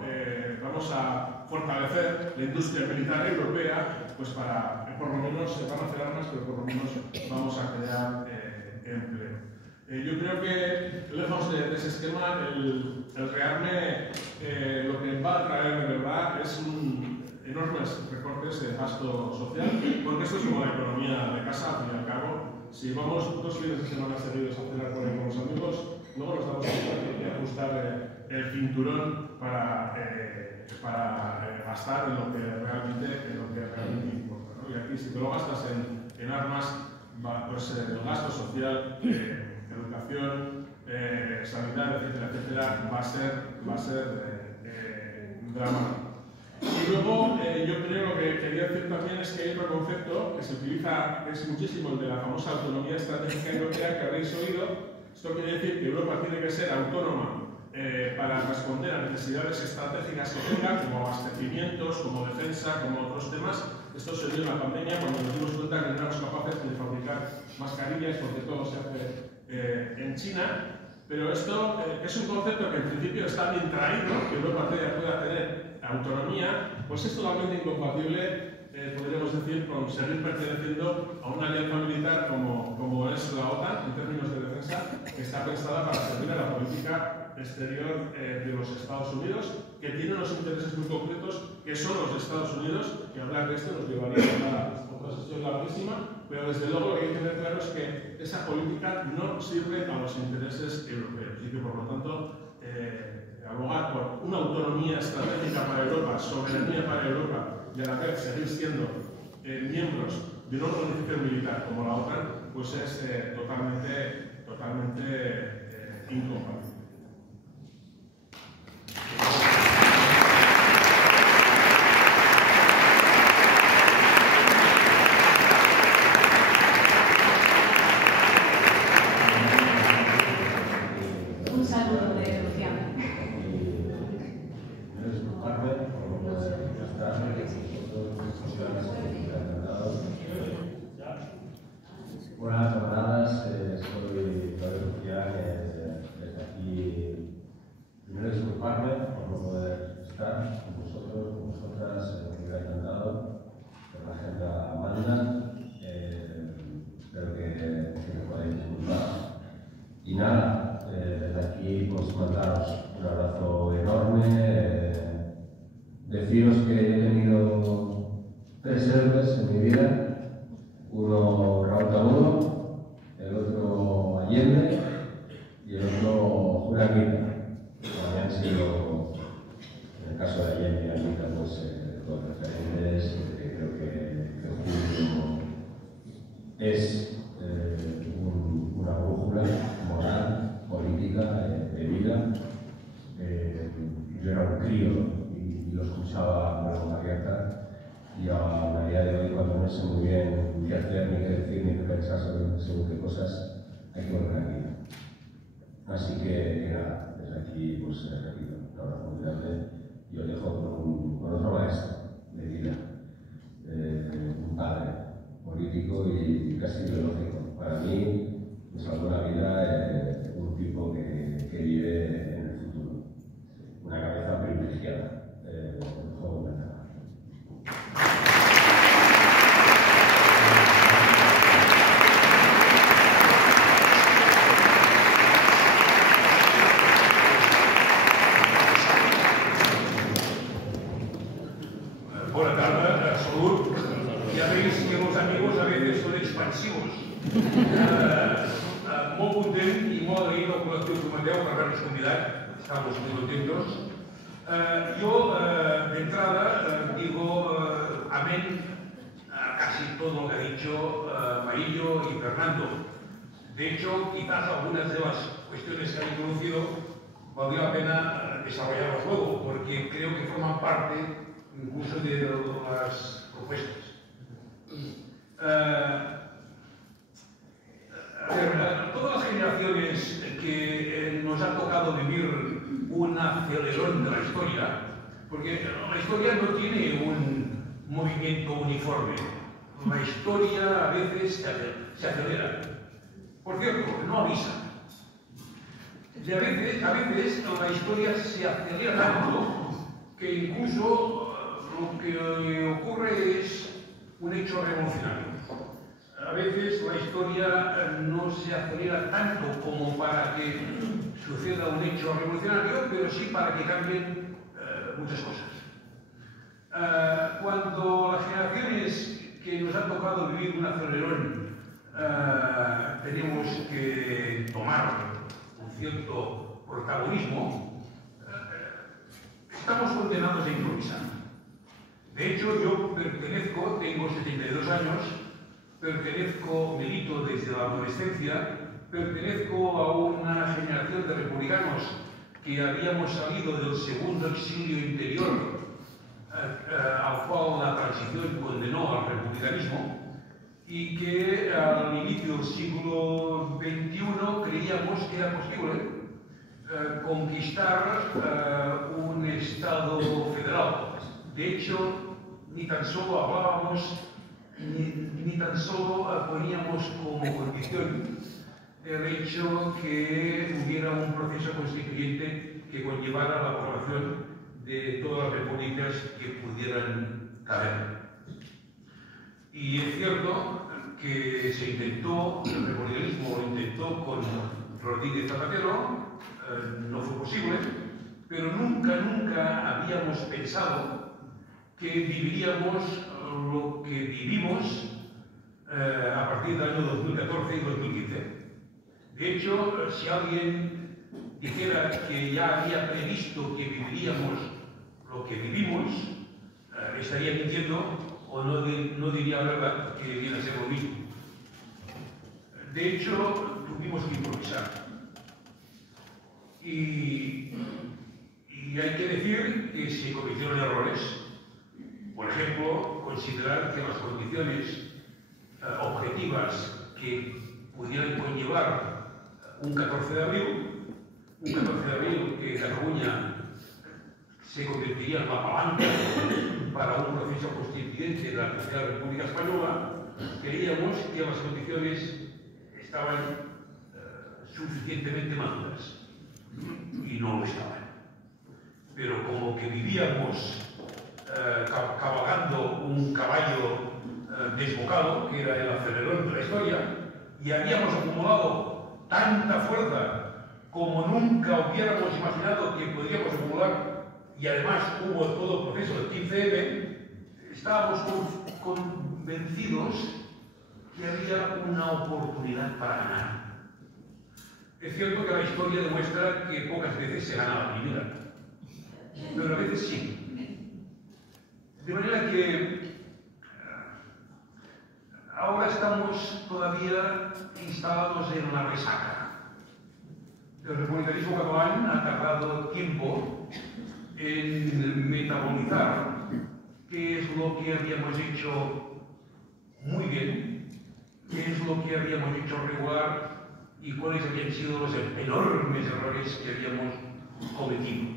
Vamos a fortalecer la industria militar europea, pues para, por lo menos, se van a hacer armas, pero por lo menos vamos a crear empleo. Yo creo que, lejos de ese esquema, el rearme lo que va a traer de verdad es enormes recortes de gasto social, porque esto es como la economía de casa, al fin y al cabo. Si vamos 2 fines de semana seguidos a cenar con los amigos, luego nos damos cuenta que hay que ajustar el cinturón para gastar en lo que realmente importa, ¿no? Y aquí, si te lo gastas en armas, pues el gasto social, educación, sanidad, etcétera, va a ser dramático. Y luego, yo creo lo que quería decir también es que hay otro concepto que se utiliza, que es muchísimo, el de la famosa autonomía estratégica europea, que habréis oído. Esto quiere decir que Europa tiene que ser autónoma para responder a necesidades estratégicas que tenga, como abastecimientos, como defensa, como otros temas. Esto se dio en la pandemia, cuando nos dimos cuenta que no éramos capaces de fabricar mascarillas porque todo se hace en China. Pero esto es un concepto que en principio está bien traído, que Europa pueda tener autonomía, pues es totalmente incompatible, podríamos decir, con seguir perteneciendo a una alianza militar como es la OTAN, en términos de defensa, que está pensada para servir a la política exterior de los Estados Unidos, que tiene unos intereses muy concretos, que son los de Estados Unidos, que hablar de esto nos llevaría a otra sesión larguísima, pero desde luego lo que hay que tener claro es que esa política no sirve a los intereses europeos y que, por lo tanto, abogar por una autonomía estratégica para Europa, soberanía para Europa y a la vez seguir siendo miembros de una organización militar como la OTAN, pues es totalmente incompatible. Un saludo de Luciano. Buenas jornadas, soy Claudio Lucía, desde aquí profesores en mi vida, uno Raúl Tabudo, el otro Allende y el otro Juranguita. Han sido, en el caso de Allende y Allende, pues dos referentes. Creo que Julio es una brújula moral, política, de vida. Yo era un crío y lo escuchaba con la boca abierta, y a día de hoy, cuando no sé muy bien qué hacer, ni qué decir, ni qué pensar según qué cosas, hay que volver aquí. Así que nada, desde aquí pues repito, la verdad muy grande, y os dejo con otro maestro de vida, un padre político y casi biológico. Para mí me salvó la vida, un tipo que vive en el futuro, una cabeza privilegiada. Juego de nada. Buenas tardes, salud. Ya veis que los amigos a veces son expansivos. Molt content i molt agraït al col·lectiu Prometeu per haver-nos convidat. Estamos muy contentos. Yo, de entrada, digo amén a casi todo lo que ha dicho Marillo y Fernando. De hecho, quizás algunas de las cuestiones que han introducido valdría la pena desarrollarlas luego, porque creo que forman parte incluso de las propuestas. Todas las generaciones que nos ha tocado vivir un acelerón de la historia, porque la historia no tiene un movimiento uniforme. La historia a veces se acelera. Por cierto, no avisa. Y a veces la historia se acelera tanto que incluso lo que ocurre es un hecho revolucionario. A veces la historia no se acelera tanto como para que suceda un hecho revolucionario, pero sí para que cambien muchas cosas. Cuando las generaciones que nos han tocado vivir un acelerón tenemos que tomar un cierto protagonismo, estamos condenados a improvisar. De hecho, yo tengo 72 años, milito desde la adolescencia, pertenezco a una generación de republicanos que habíamos salido del segundo exilio interior al cual la transición condenó al republicanismo, y que al inicio del siglo XXI creíamos que era posible conquistar un Estado federal. De hecho, ni tan solo hablábamos, ni tan solo poníamos como condición el hecho que hubiera un proceso constituyente que conllevara la aprobación de todas las repúblicas que pudieran caber. Y es cierto que se intentó, el republicanismo lo intentó con Rodríguez Zapatero, no fue posible, pero nunca habíamos pensado que viviríamos lo que vivimos a partir del año 2014 y 2015. De hecho, si alguien dijera que ya había previsto que viviríamos lo que vivimos, estaría mintiendo o no diría la verdad, que viene a ser lo mismo. De hecho, tuvimos que improvisar. Y hay que decir que se cometieron errores. Por ejemplo, considerar que las condiciones objetivas que pudieran conllevar un 14 de abril que Cataluña se convertiría en la palanca para un proceso constituyente de la Tercera República Española, creíamos que las condiciones estaban suficientemente maduras, y no lo estaban. Pero como que vivíamos cabalgando un caballo desbocado, que era el acelerón de la historia, y habíamos acumulado tanta fuerza como nunca hubiéramos imaginado que podríamos acumular, y además hubo todo el proceso del 15M, estábamos con convencidos que había una oportunidad para ganar. Es cierto que la historia demuestra que pocas veces se gana la primera, pero a veces sí. De manera que ahora estamos todavía instalados en la resaca. El republicanismo catalán ha tardado tiempo en metabolizar qué es lo que habíamos hecho muy bien, qué es lo que habíamos hecho regular y cuáles habían sido los enormes errores que habíamos cometido.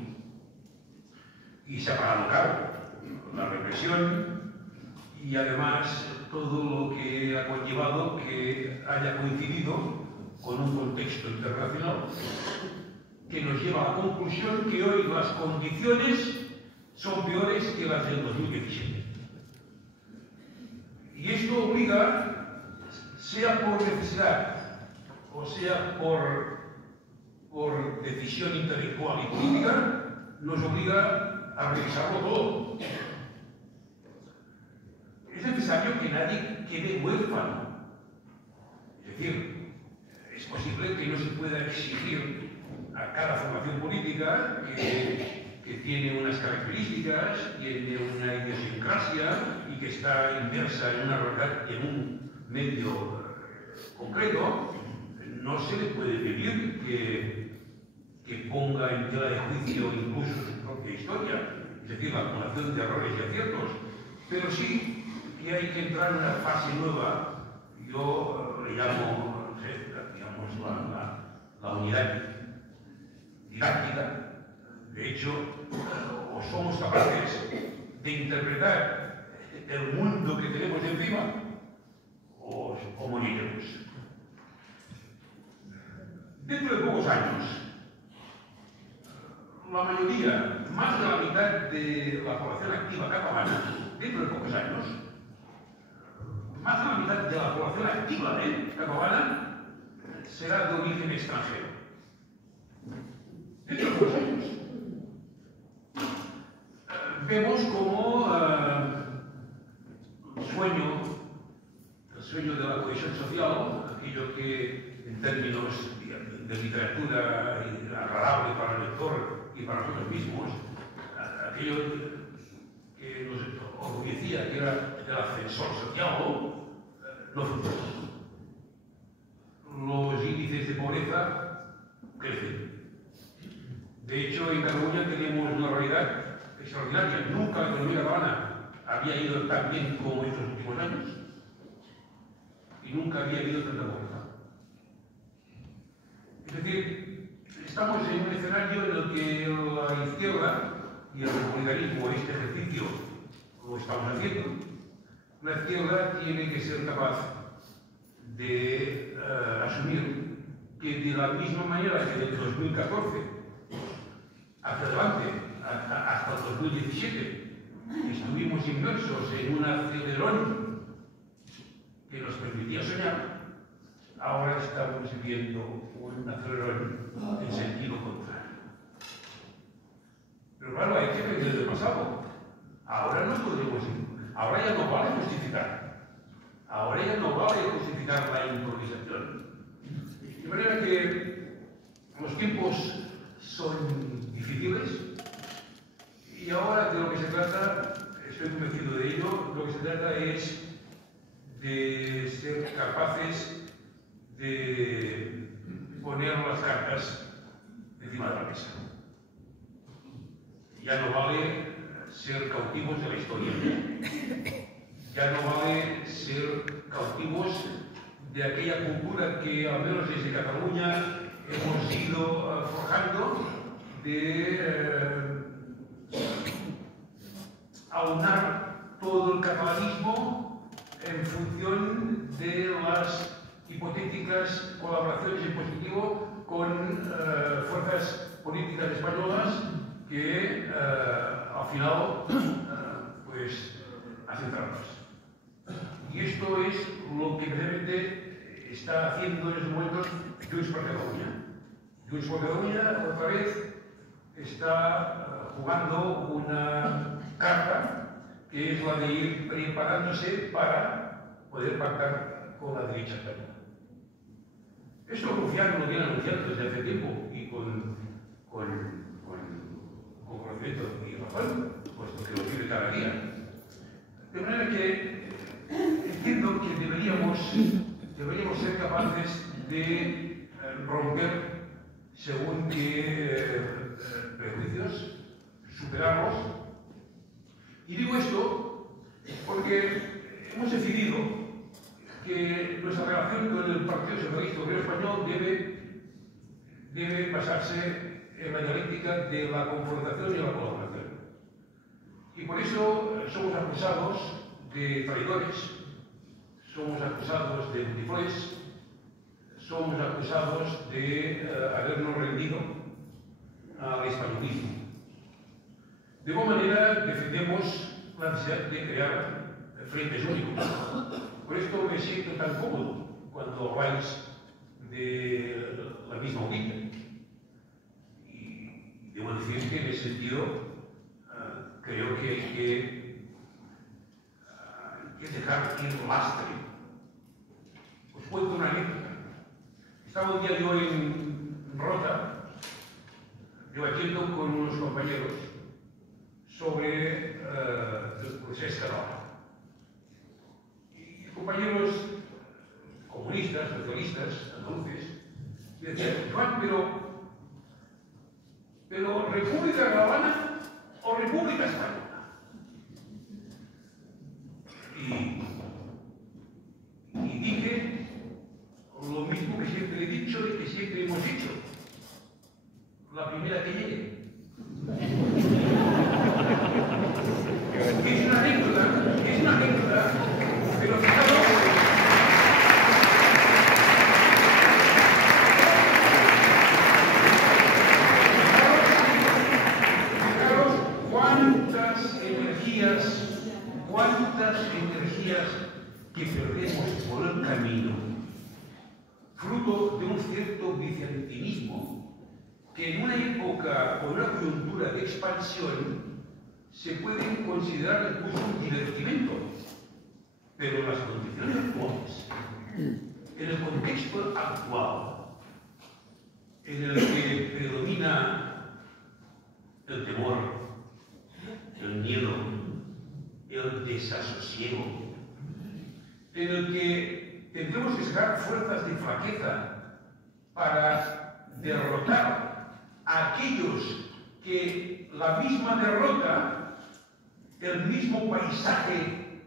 Y se ha pagado caro la represión y además todo lo que ha conllevado que haya coincidido con un contexto internacional que nos lleva a la conclusión que hoy las condiciones son peores que las del 2017. Y esto obliga, sea por necesidad o sea por decisión intelectual y política, nos obliga a revisarlo todo. Es necesario que nadie quede huérfano. Es decir, es posible que no se pueda exigir a cada formación política que tiene unas características, tiene una idiosincrasia y que está inmersa en una realidad, en un medio concreto, no se le puede pedir que ponga en tela de juicio incluso su propia historia, es decir, la acumulación de errores y aciertos, pero sí que hay que entrar en una fase nueva. Yo le llamo, no sé, digamos, la unidad didáctica. De hecho, o somos capaces de interpretar el mundo que tenemos encima, o moriremos. Dentro de pocos años, la mayoría, más de la mitad de la población activa catalana, dentro de pocos años, más de la mitad de la población activa catalana será de origen extranjero. Dentro de pocos años. Vemos como el sueño de la cohesión social, aquello que en términos de literatura agradable para el lector y para nosotros mismos, aquello que nos orgullecía que era el ascensor social, no funciona. Los índices de pobreza crecen. De hecho, en Cataluña tenemos una realidad extraordinaria. Nunca la economía catalana había ido tan bien como estos últimos años y nunca había habido tanta pobreza. Es decir, estamos en un escenario en el que la izquierda y el republicanismo, este ejercicio, lo estamos haciendo. La izquierda tiene que ser capaz de asumir que de la misma manera que desde 2014 hacia adelante, hasta el 2017, estuvimos inmersos en un acelerón que nos permitía soñar, ahora estamos viviendo un acelerón en sentido contrario. Pero claro, hay que aprender del pasado. Ahora no podemos, ahora ya no vale justificar. Ahora ya no vale justificar la improvisación. De manera que los tiempos son difíciles y ahora de lo que se trata, estoy convencido de ello, lo que se trata es de ser capaces de poner las cartas encima de la mesa. Ya no vale ser cautivos de la historia. Ya no vale ser cautivos de aquella cultura que, al menos desde Cataluña, hemos ido forjando de aunar todo el catalanismo en función de las hipotéticas colaboraciones en positivo con fuerzas políticas españolas que al final pues hacen trampas. Y esto es lo que realmente está haciendo en estos momentos Junts per Catalunya. Junts per Catalunya otra vez está jugando una carta que es la de ir preparándose para poder pactar con la derecha española. Esto Rufián lo viene anunciando desde hace tiempo y con conocimiento y razón, puesto que lo vive cada día. De manera que entiendo que deberíamos ser capaces de romper según qué prejuicios, superarlos. Y digo esto porque hemos decidido que nuestra relación con el Partido Socialista Obrero Español debe basarse en la dialéctica de la confrontación y la colaboración. Y por eso somos acusados de traidores, somos acusados de multiflores, somos acusados de habernos rendido al españolismo. De igual manera defendemos la necesidad de crear frentes únicos. Por esto me siento tan cómodo cuando habláis de la misma unidad. Y debo decir que en ese sentido creo que hay que dejar ir lastre. Os cuento una anécdota. Estaba un día yo en Rota, debatiendo con unos compañeros sobre el proceso Escalada. Y compañeros comunistas, socialistas, andaluces, me decían, Joan, pero ¿República Catalana o República Española? Y dije lo mismo que siempre he dicho y que siempre hemos dicho. La primera que llegue. Es una anécdota, pero fijaros cuántas energías que perdemos por el camino, fruto de un cierto vicentinismo, que en una época o en una coyuntura de expansión se pueden considerar incluso un divertimento, pero en las condiciones actuales, en el contexto actual, en el que predomina el temor, el miedo, el desasosiego, en el que tendremos que sacar fuerzas de flaqueza para derrotar a aquellos que la misma derrota, el mismo paisaje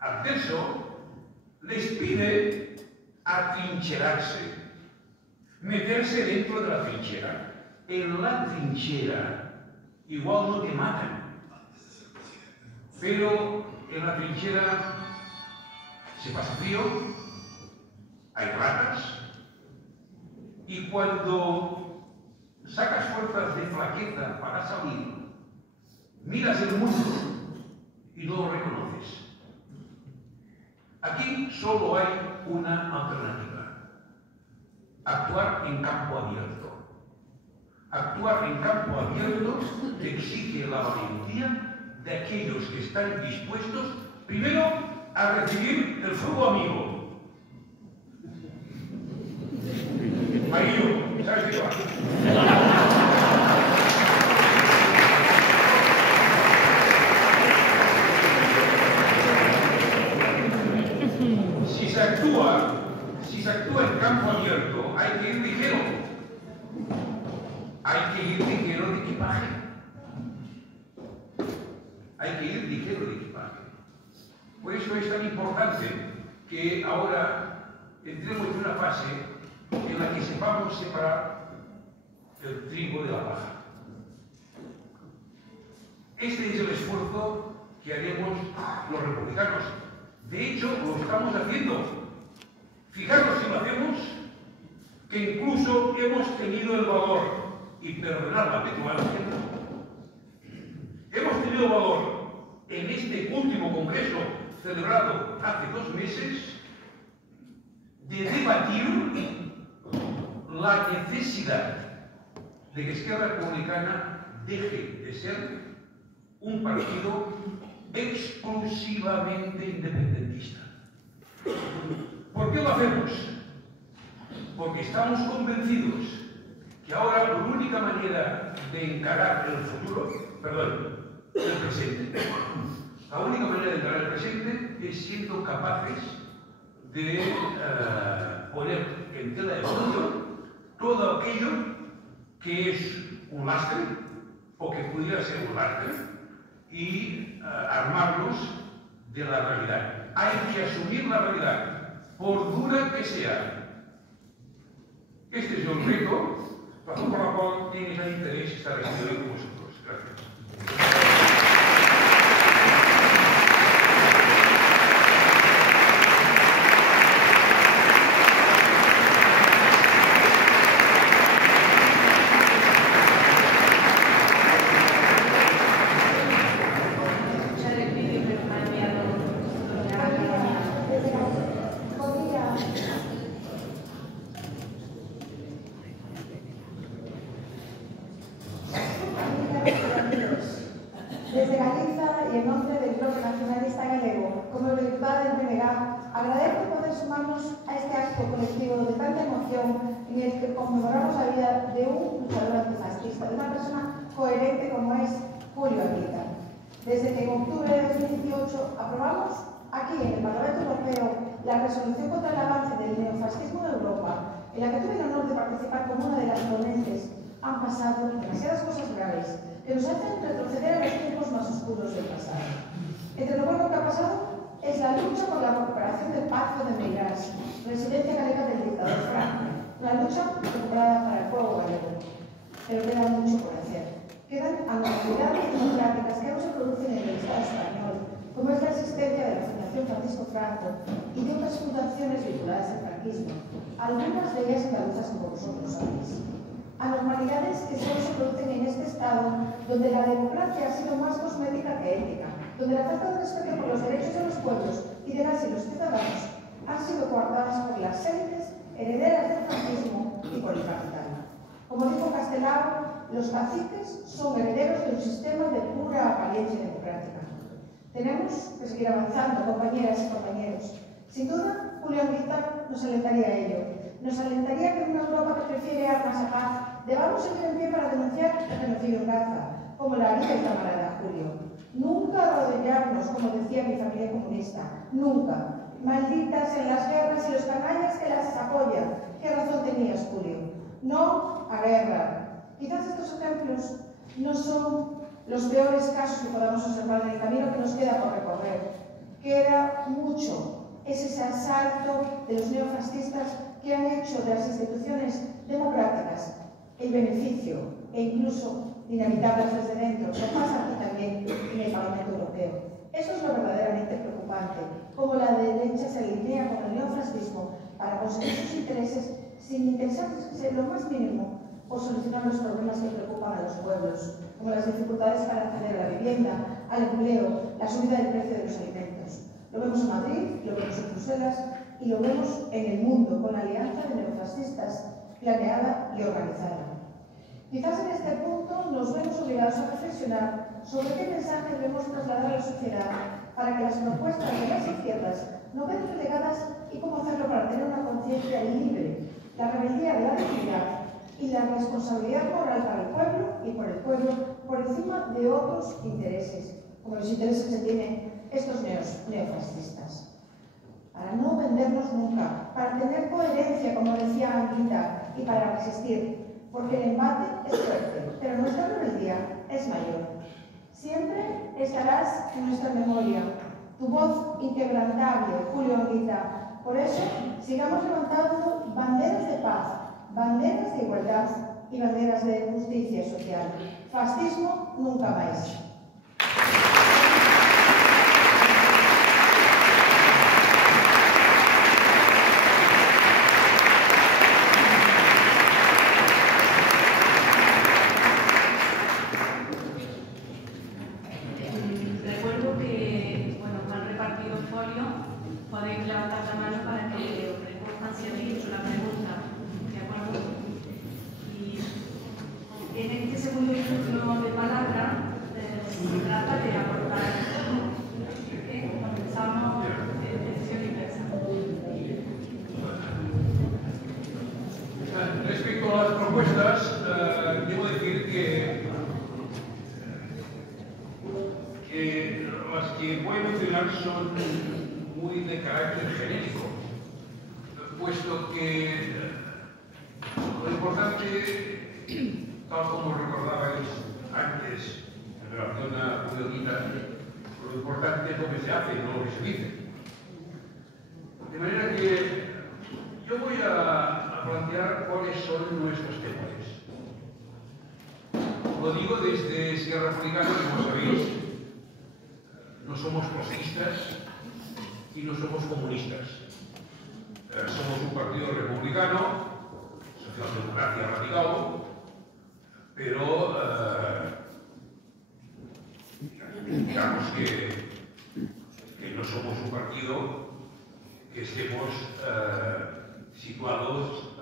adverso, les pide atrincherarse, meterse dentro de la trinchera. En la trinchera igual no te matan, pero en la trinchera se pasa frío, hay ratas, y cuando sacas fuerzas de flaqueza para salir, miras el mundo y no lo reconoces. Aquí solo hay una alternativa: actuar en campo abierto. Actuar en campo abierto exige la valentía de aquellos que están dispuestos, primero, a recibir el fuego amigo. Mario, ¿sabes qué va? Si se actúa en campo abierto, hay que ir ligero. Hay que ir ligero de equipaje. Hay que ir ligero de equipaje. Por eso es tan importante que ahora entremos en una fase en la que sepamos separar el trigo de la paja. Este es el esfuerzo que haremos los republicanos. De hecho, lo estamos haciendo. Fijaros si lo hacemos, que incluso hemos tenido el valor, y perdonad la petulancia, hemos tenido valor en este último congreso celebrado hace 2 meses de debatir la necesidad de que Esquerra Republicana deje de ser un partido exclusivamente independentista. hacemos porque estamos convencidos que ahora la única manera de encarar el futuro, perdón, el presente, la única manera de encarar el presente es siendo capaces de poner en tela de juicio todo aquello que es un lastre o que pudiera ser un lastre y armarnos de la realidad. Hay que asumir la realidad, por dura que sea. Este es el reto, razón por la cual tiene gran interés estar aquí hoy con vosotros. Gracias. Desde Galiza y en nombre del Bloque Nacionalista Galego, como Eurodiputado del BNG, agradezco poder sumarnos a este acto colectivo de tanta emoción en el que conmemoramos la vida de un luchador antifascista, de una persona coherente como es Julio Anguita. Desde que en octubre de 2018 aprobamos aquí en el Parlamento Europeo la resolución contra el avance del neofascismo en Europa, en la que tuve el honor de participar como una de las ponentes, han pasado demasiadas cosas graves que nos hacen retroceder a los tiempos más oscuros del pasado. Entre lo bueno que ha pasado es la lucha por la recuperación del Pacto de Meirás, residencia galega del dictador Franco, una lucha recuperada para el pueblo gallego. Pero queda mucho por hacer. Quedan anormalidades democráticas que aún se producen en el Estado español, como es la existencia de la Fundación Francisco Franco y de otras fundaciones vinculadas al franquismo, algunas de ellas andaluzas como vosotros sabéis. Anormalidades que solo se producen en este Estado, donde la democracia ha sido más cosmética que ética, donde la falta de respeto por los derechos de los pueblos y de las y los ciudadanos han sido coartadas por las élites herederas del franquismo y por el capital. Como dijo Castelao, los caciques son herederos de un sistema de pura apariencia democrática. Tenemos que seguir avanzando, compañeras y compañeros. Sin duda, Julio Anguita nos alentaría a ello. Nos alentaría que en una Europa que prefiere armas a paz, debamos seguir en pie para denunciar el genocidio en Gaza, como lo haría el camarada Julio. Nunca arrodillarnos, como decía mi familia comunista. Nunca. Malditas en las guerras y los canallas que las apoyan. ¿Qué razón tenías, Julio? No a guerra. Quizás estos ejemplos no son los peores casos que podamos observar en el camino que nos queda por recorrer. Queda mucho. Es ese asalto de los neofascistas que han hecho de las instituciones democráticas el beneficio e incluso dinamitarlas desde dentro, como pasa aquí también en el Parlamento Europeo. Eso es lo verdaderamente preocupante, cómo la derecha se alinea con el neofascismo para conseguir sus intereses sin interesarse lo más mínimo por solucionar los problemas que preocupan a los pueblos, como las dificultades para acceder a la vivienda, al empleo, la subida del precio de los alimentos. Lo vemos en Madrid, lo vemos en Bruselas y lo vemos en el mundo con la alianza de neofascistas planeada y organizada. Quizás en este punto nos vemos obligados a reflexionar sobre qué mensaje debemos trasladar a la sociedad para que las propuestas de las izquierdas no queden relegadas y cómo hacerlo para tener una conciencia libre, la rebeldía de la dignidad y la responsabilidad moral para el pueblo y por el pueblo por encima de otros intereses, como los intereses que tienen estos neofascistas. Para no vendernos nunca, para tener coherencia, como decía Anguita, y para resistir, porque el embate es fuerte, pero nuestra rebeldía es mayor. Siempre estarás en nuestra memoria, tu voz inquebrantable, Julio Anguita. Por eso, sigamos levantando banderas de paz, banderas de igualdad y banderas de justicia social. Fascismo nunca más. Recuerdo que, bueno, me han repartido el folio, podéis levantar la mano para que os reconozcan si habéis hecho la pregunta, ¿de acuerdo? Y en este segundo turno de palabra son muy de carácter genérico, puesto que lo importante, tal como recordabais antes en relación a Julio Quita, lo importante es lo que se hace, no lo que se dice. De manera que yo voy a plantear cuáles son nuestros temores. Lo digo desde Esquerra Republicana, como sabéis, no somos trotskistas y no somos comunistas. Somos un partido republicano, socialdemocracia radical, pero digamos que no somos un partido que estemos situados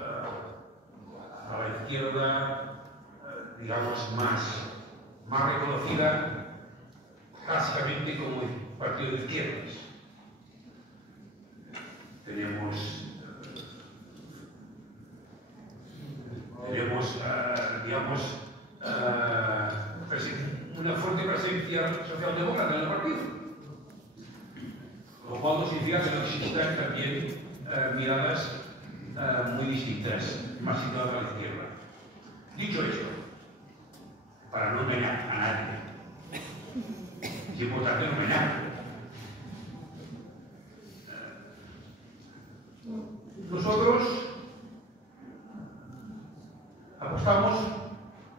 a la izquierda, digamos, más reconocida básicamente como partido de izquierdas. Tenemos digamos, una fuerte presencia socialdemócrata en el partido, lo cual no significa que no existan también miradas muy distintas, más situadas a la izquierda. Dicho esto, para no engañar a nadie, es importante no engañar. Nosotros apostamos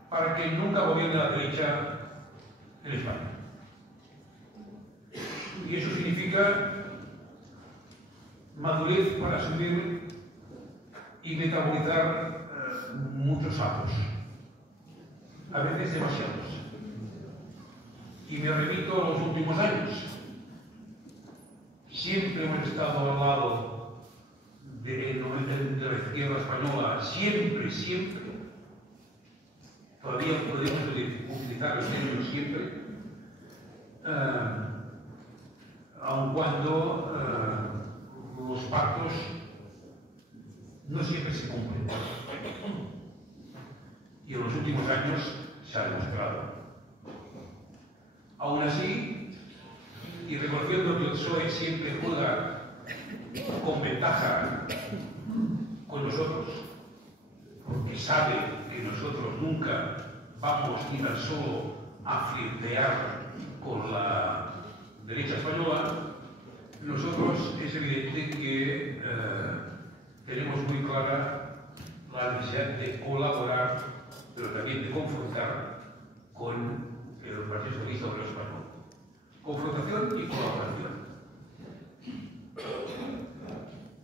para que nunca gobierne la derecha en España. Y eso significa madurez para asumir y metabolizar muchos sapos, a veces demasiados. Y me remito a los últimos años. Siempre hemos estado al lado de la izquierda española, siempre. Todavía podemos utilizar el término siempre, aun cuando los pactos no siempre se cumplen. Y en los últimos años se ha demostrado. Aún así, y reconociendo que el PSOE siempre juega con ventaja con nosotros, porque sabe que nosotros nunca vamos ni tan solo a flirtear con la derecha española, nosotros es evidente que tenemos muy clara la necesidad de colaborar, pero también de confrontar con el Partido Socialista Obrero Español. Confrontación y colaboración.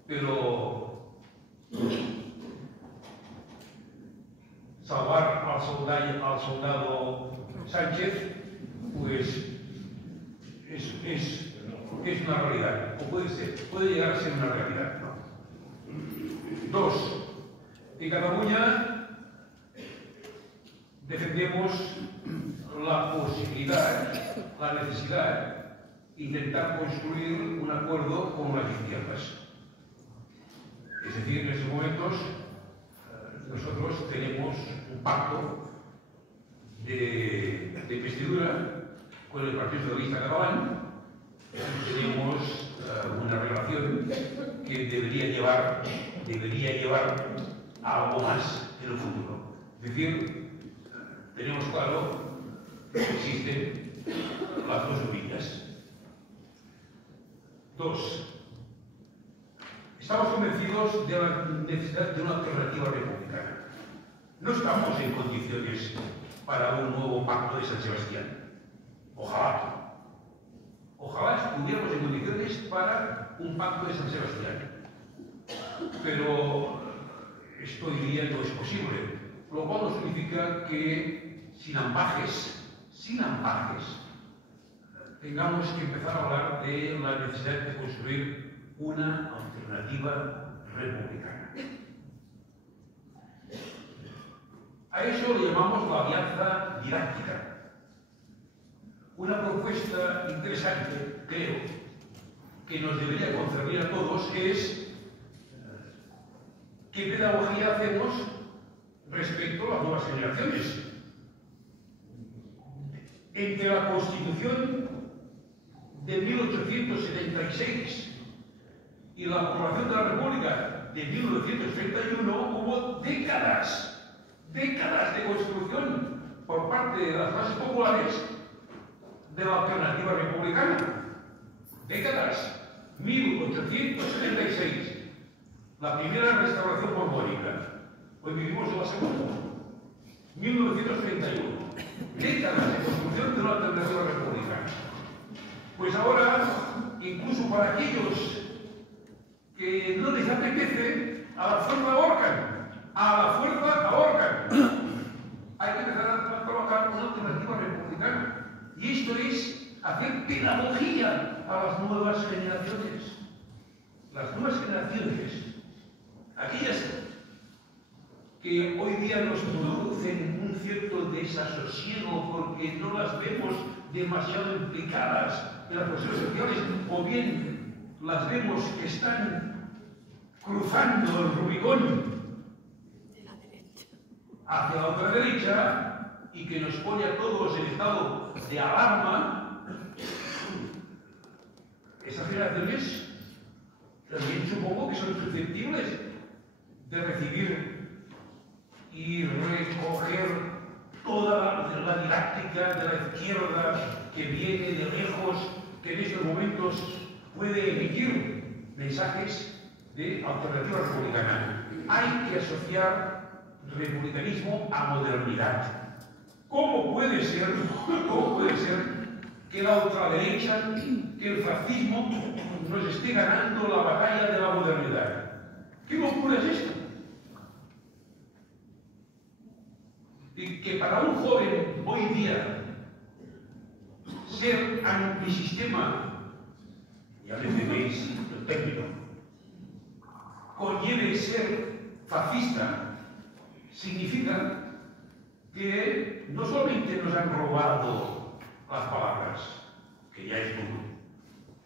Pero salvar al soldado Sánchez, pues es una realidad, o puede llegar a ser una realidad, ¿no? Dos, en Cataluña defendemos la posibilidad, la necesidad de intentar construir un acuerdo con las izquierdas. Es decir, en estos momentos nosotros tenemos un pacto de investidura con el Partido Socialista Catalán. Tenemos una relación que debería llevar a algo más en el futuro. Es decir, tenemos claro que existen las dos vías. Dos, estamos convencidos de la necesidad de una alternativa republicana. No estamos en condiciones para un nuevo pacto de San Sebastián. Ojalá. Ojalá estuviéramos en condiciones para un pacto de San Sebastián. Pero esto hoy día no es posible. Lo cual no significa que sin ambajes, tengamos que empezar a hablar de la necesidad de construir una alternativa republicana. A eso le llamamos la alianza didáctica. Una propuesta interesante, creo, que nos debería concernir a todos es qué pedagogía hacemos respecto a las nuevas generaciones. Entre la constitución de 1876 y la proclamación de la República de 1931, hubo décadas de construcción por parte de las clases populares de la alternativa republicana. Décadas. 1876, la primera restauración borbónica. Hoy vivimos en la segunda. 1931, décadas de construcción de la alternativa republicana. Pues ahora, incluso para aquellos que no les apetece, a la fuerza ahorcan. A la fuerza ahorcan. Hay que empezar a trabajar una alternativa republicana. Y esto es hacer pedagogía a las nuevas generaciones. Las nuevas generaciones, aquellas que hoy día nos producen un cierto desasosiego porque no las vemos demasiado implicadas en las cuestiones sociales, o bien las vemos que están cruzando el Rubicón hacia la otra derecha y que nos pone a todos en estado de alarma. Esas generaciones también supongo que son susceptibles de recibir y recoger toda la didáctica de la izquierda que viene de lejos, que en estos momentos puede emitir mensajes de alternativa republicana. Hay que asociar republicanismo a modernidad. ¿Cómo puede ser que la ultraderecha, que el fascismo nos esté ganando la batalla de la modernidad? ¿Qué locura es esto? Y que para un joven hoy día ser antisistema, ya me entendéis el término, conlleve ser fascista, significa que no solamente nos han robado las palabras, que ya es duro,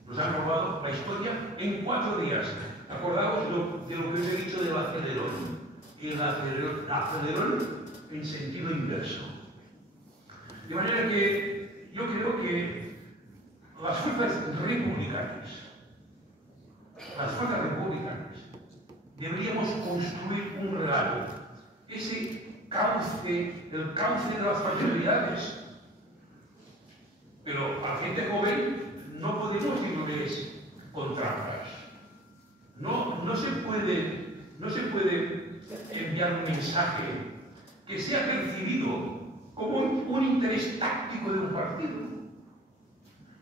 nos han robado la historia en 4 días. Acordaos de lo que os he dicho del acelerón. El acelerón en sentido inverso. De manera que yo creo que las fuerzas republicanas, deberíamos construir un relato, ese cauce, el cauce de las fraternidades. Pero a la gente joven no podemos irles con trampas. No se puede enviar un mensaje que sea percibido como un interés táctico de un partido,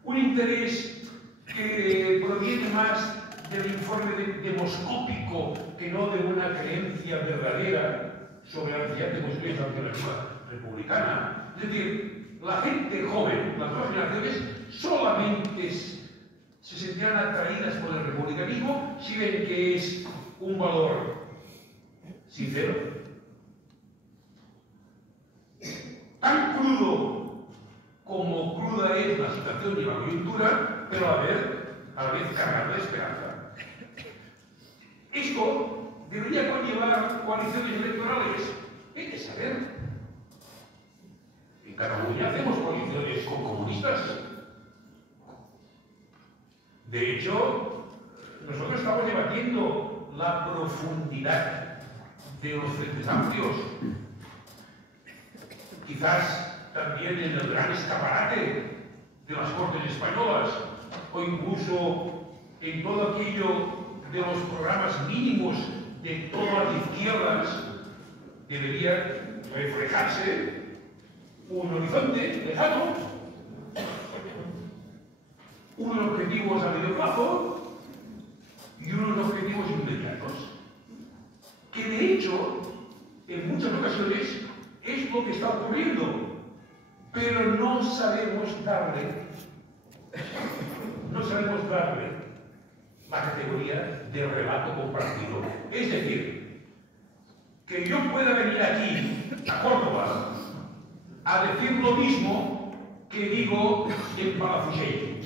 un interés que proviene más del informe demoscópico que no de una creencia verdadera sobre la necesidad de construir esa alternativa republicana. Es decir, la gente joven, las nuevas generaciones, solamente se sentirán atraídas por el republicanismo si ven que es un valor sincero, tan crudo como cruda es la situación y la coyuntura, pero a la vez cargado de esperanza. Esto debería conllevar coaliciones electorales. Hay que saber. En Cataluña hacemos coaliciones con comunistas. De hecho, nosotros estamos debatiendo la profundidad de los frentes amplios. Quizás también en el gran escaparate de las Cortes españolas, o incluso en todo aquello de los programas mínimos de todas las izquierdas, debería reflejarse un horizonte lejano, unos objetivos a medio plazo y unos objetivos inmediatos, que de hecho, en muchas ocasiones, es lo que está ocurriendo, pero no sabemos darle la categoría de relato compartido. Es decir, que yo pueda venir aquí, a Córdoba, a decir lo mismo que digo en Palafrugell.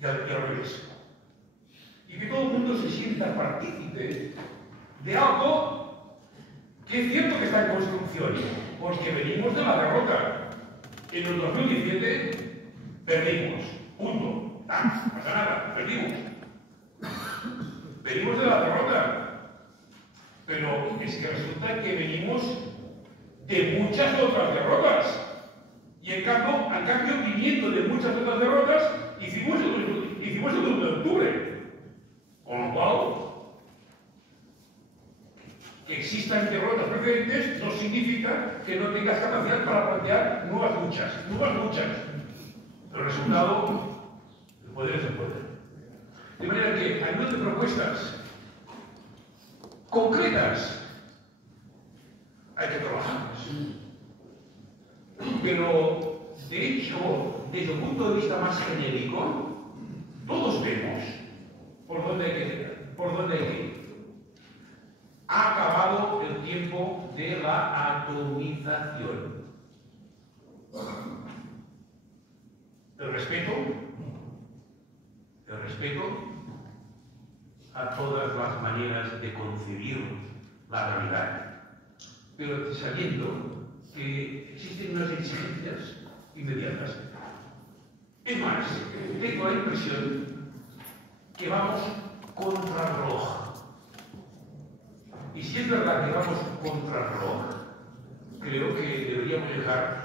Y al revés. Y que todo el mundo se sienta partícipe de algo que es cierto que está en construcción, porque venimos de la derrota. En el 2017 Perdimos. Punto. No pasa nada. Perdimos. Venimos de la derrota. Pero es que resulta que venimos de muchas otras derrotas. Y en cambio, viniendo de muchas otras derrotas, hicimos el 2 de octubre. Con lo cual, que existan derrotas precedentes no significa que no tengas capacidad para plantear nuevas luchas. El resultado, el poder es el poder. De manera que, a nivel de propuestas concretas, hay que trabajarlas. Pero, de hecho, desde un punto de vista más genérico, todos vemos por dónde hay que ir. Ha acabado el tiempo de la atomización. El respeto a todas las maneras de concebir la realidad, pero sabiendo que existen unas exigencias inmediatas. Es más, tengo la impresión que vamos contra reloj. Y si es verdad que vamos contra reloj, creo que deberíamos dejar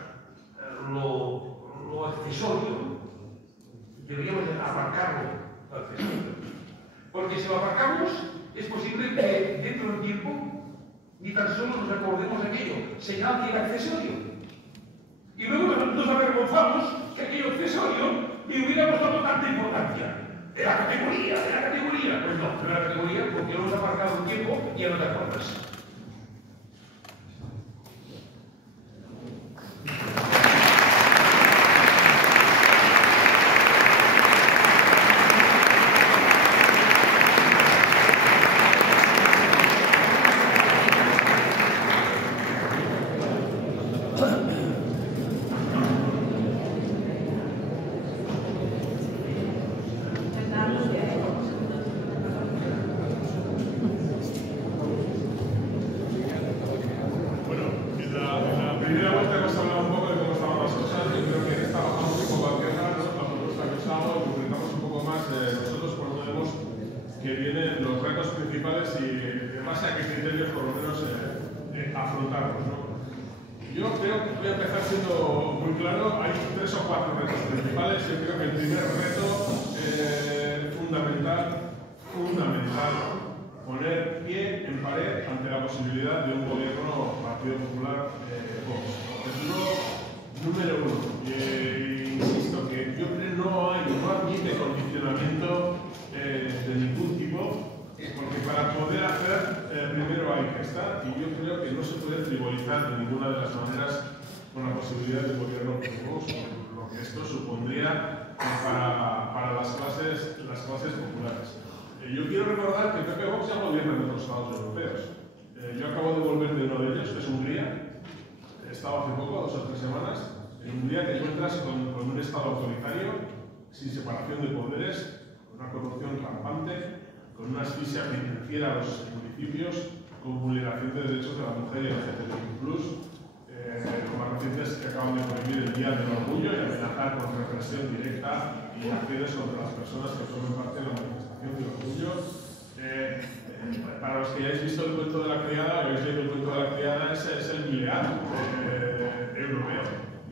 lo accesorio, deberíamos aparcarlo lo accesorio. Porque si lo aparcamos, es posible que dentro de un tiempo ni tan solo nos acordemos de aquello, señal que era accesorio. Y luego nos avergonzamos que aquello accesorio le hubiéramos dado tanta importancia. De la categoría. Pues no, de la categoría porque lo hemos aparcado un tiempo y ya no te acuerdas. Poner pie en pared ante la posibilidad de un gobierno Partido Popular Vox. Número uno. Insisto que yo creo que no admite condicionamiento de ningún tipo, porque para poder hacer primero hay que estar, y yo creo que no se puede frivolizar de ninguna de las maneras con la posibilidad de un gobierno Vox, lo que esto supondría para las clases populares. Yo quiero recordar que el PP Vox ya gobierna en otros estados europeos. Yo acabo de volver de uno de ellos, que es Hungría. He estado hace poco, 2 o 3 semanas. En Hungría te encuentras con un estado autoritario, sin separación de poderes, con una corrupción rampante, con una asfixia financiera a los municipios, con vulneración de derechos de la mujer y el LGTBI+, lo más reciente es que acaban de prohibir el Día del Orgullo y amenazar con represión directa y acciones contra las personas que formen parte de la manifestación del orgullo. Para los que hayáis visto el cuento de la criada, habéis leído el cuento de la criada, ese es el Gilead europeo.